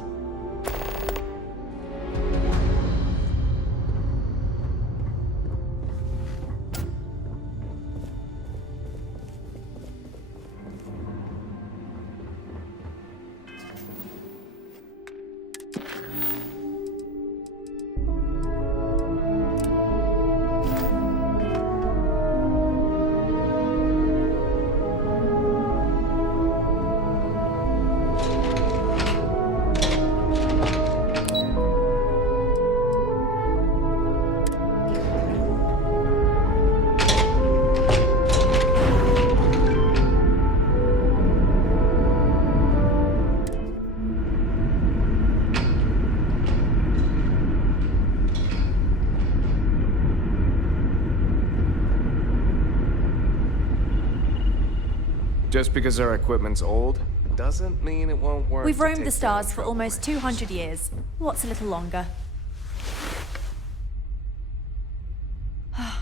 Just because our equipment's old, doesn't mean it won't work. We've roamed the stars for almost 200 years. What's a little longer?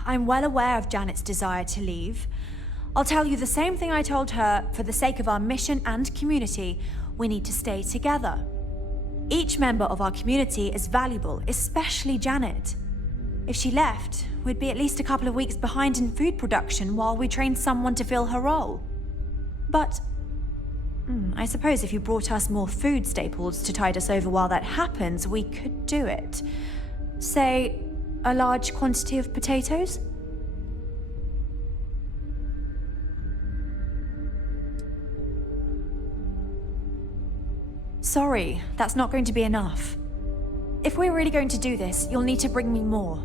I'm well aware of Janet's desire to leave. I'll tell you the same thing I told her. For the sake of our mission and community, we need to stay together. Each member of our community is valuable, especially Janet. If she left, we'd be at least a couple of weeks behind in food production while we trained someone to fill her role. But I suppose if you brought us more food staples to tide us over while that happens, we could do it. Say, a large quantity of potatoes? Sorry, that's not going to be enough. If we're really going to do this, you'll need to bring me more.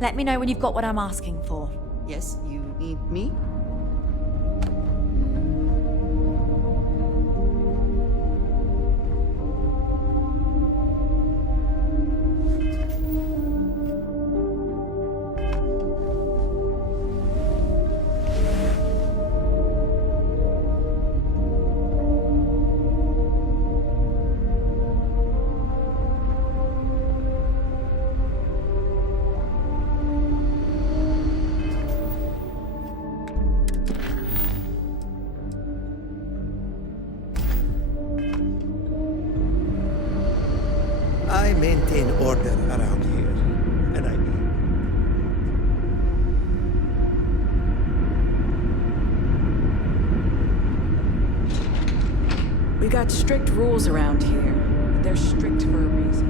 Let me know when you've got what I'm asking for. Yes, you need me? I maintain order around here, and I mean. We got strict rules around here. They're strict for a reason.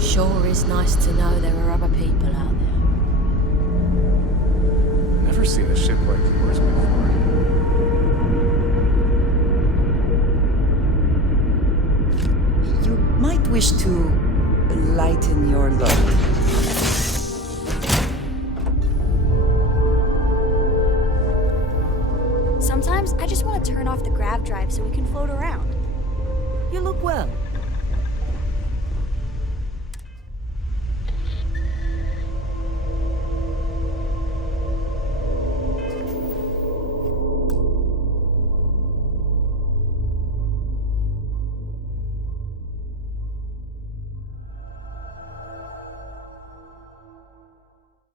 Sure is nice to know there are other people out there. Never seen a ship like yours before. You might wish to lighten your load. Sometimes I just want to turn off the grav drive so we can float around. You look well.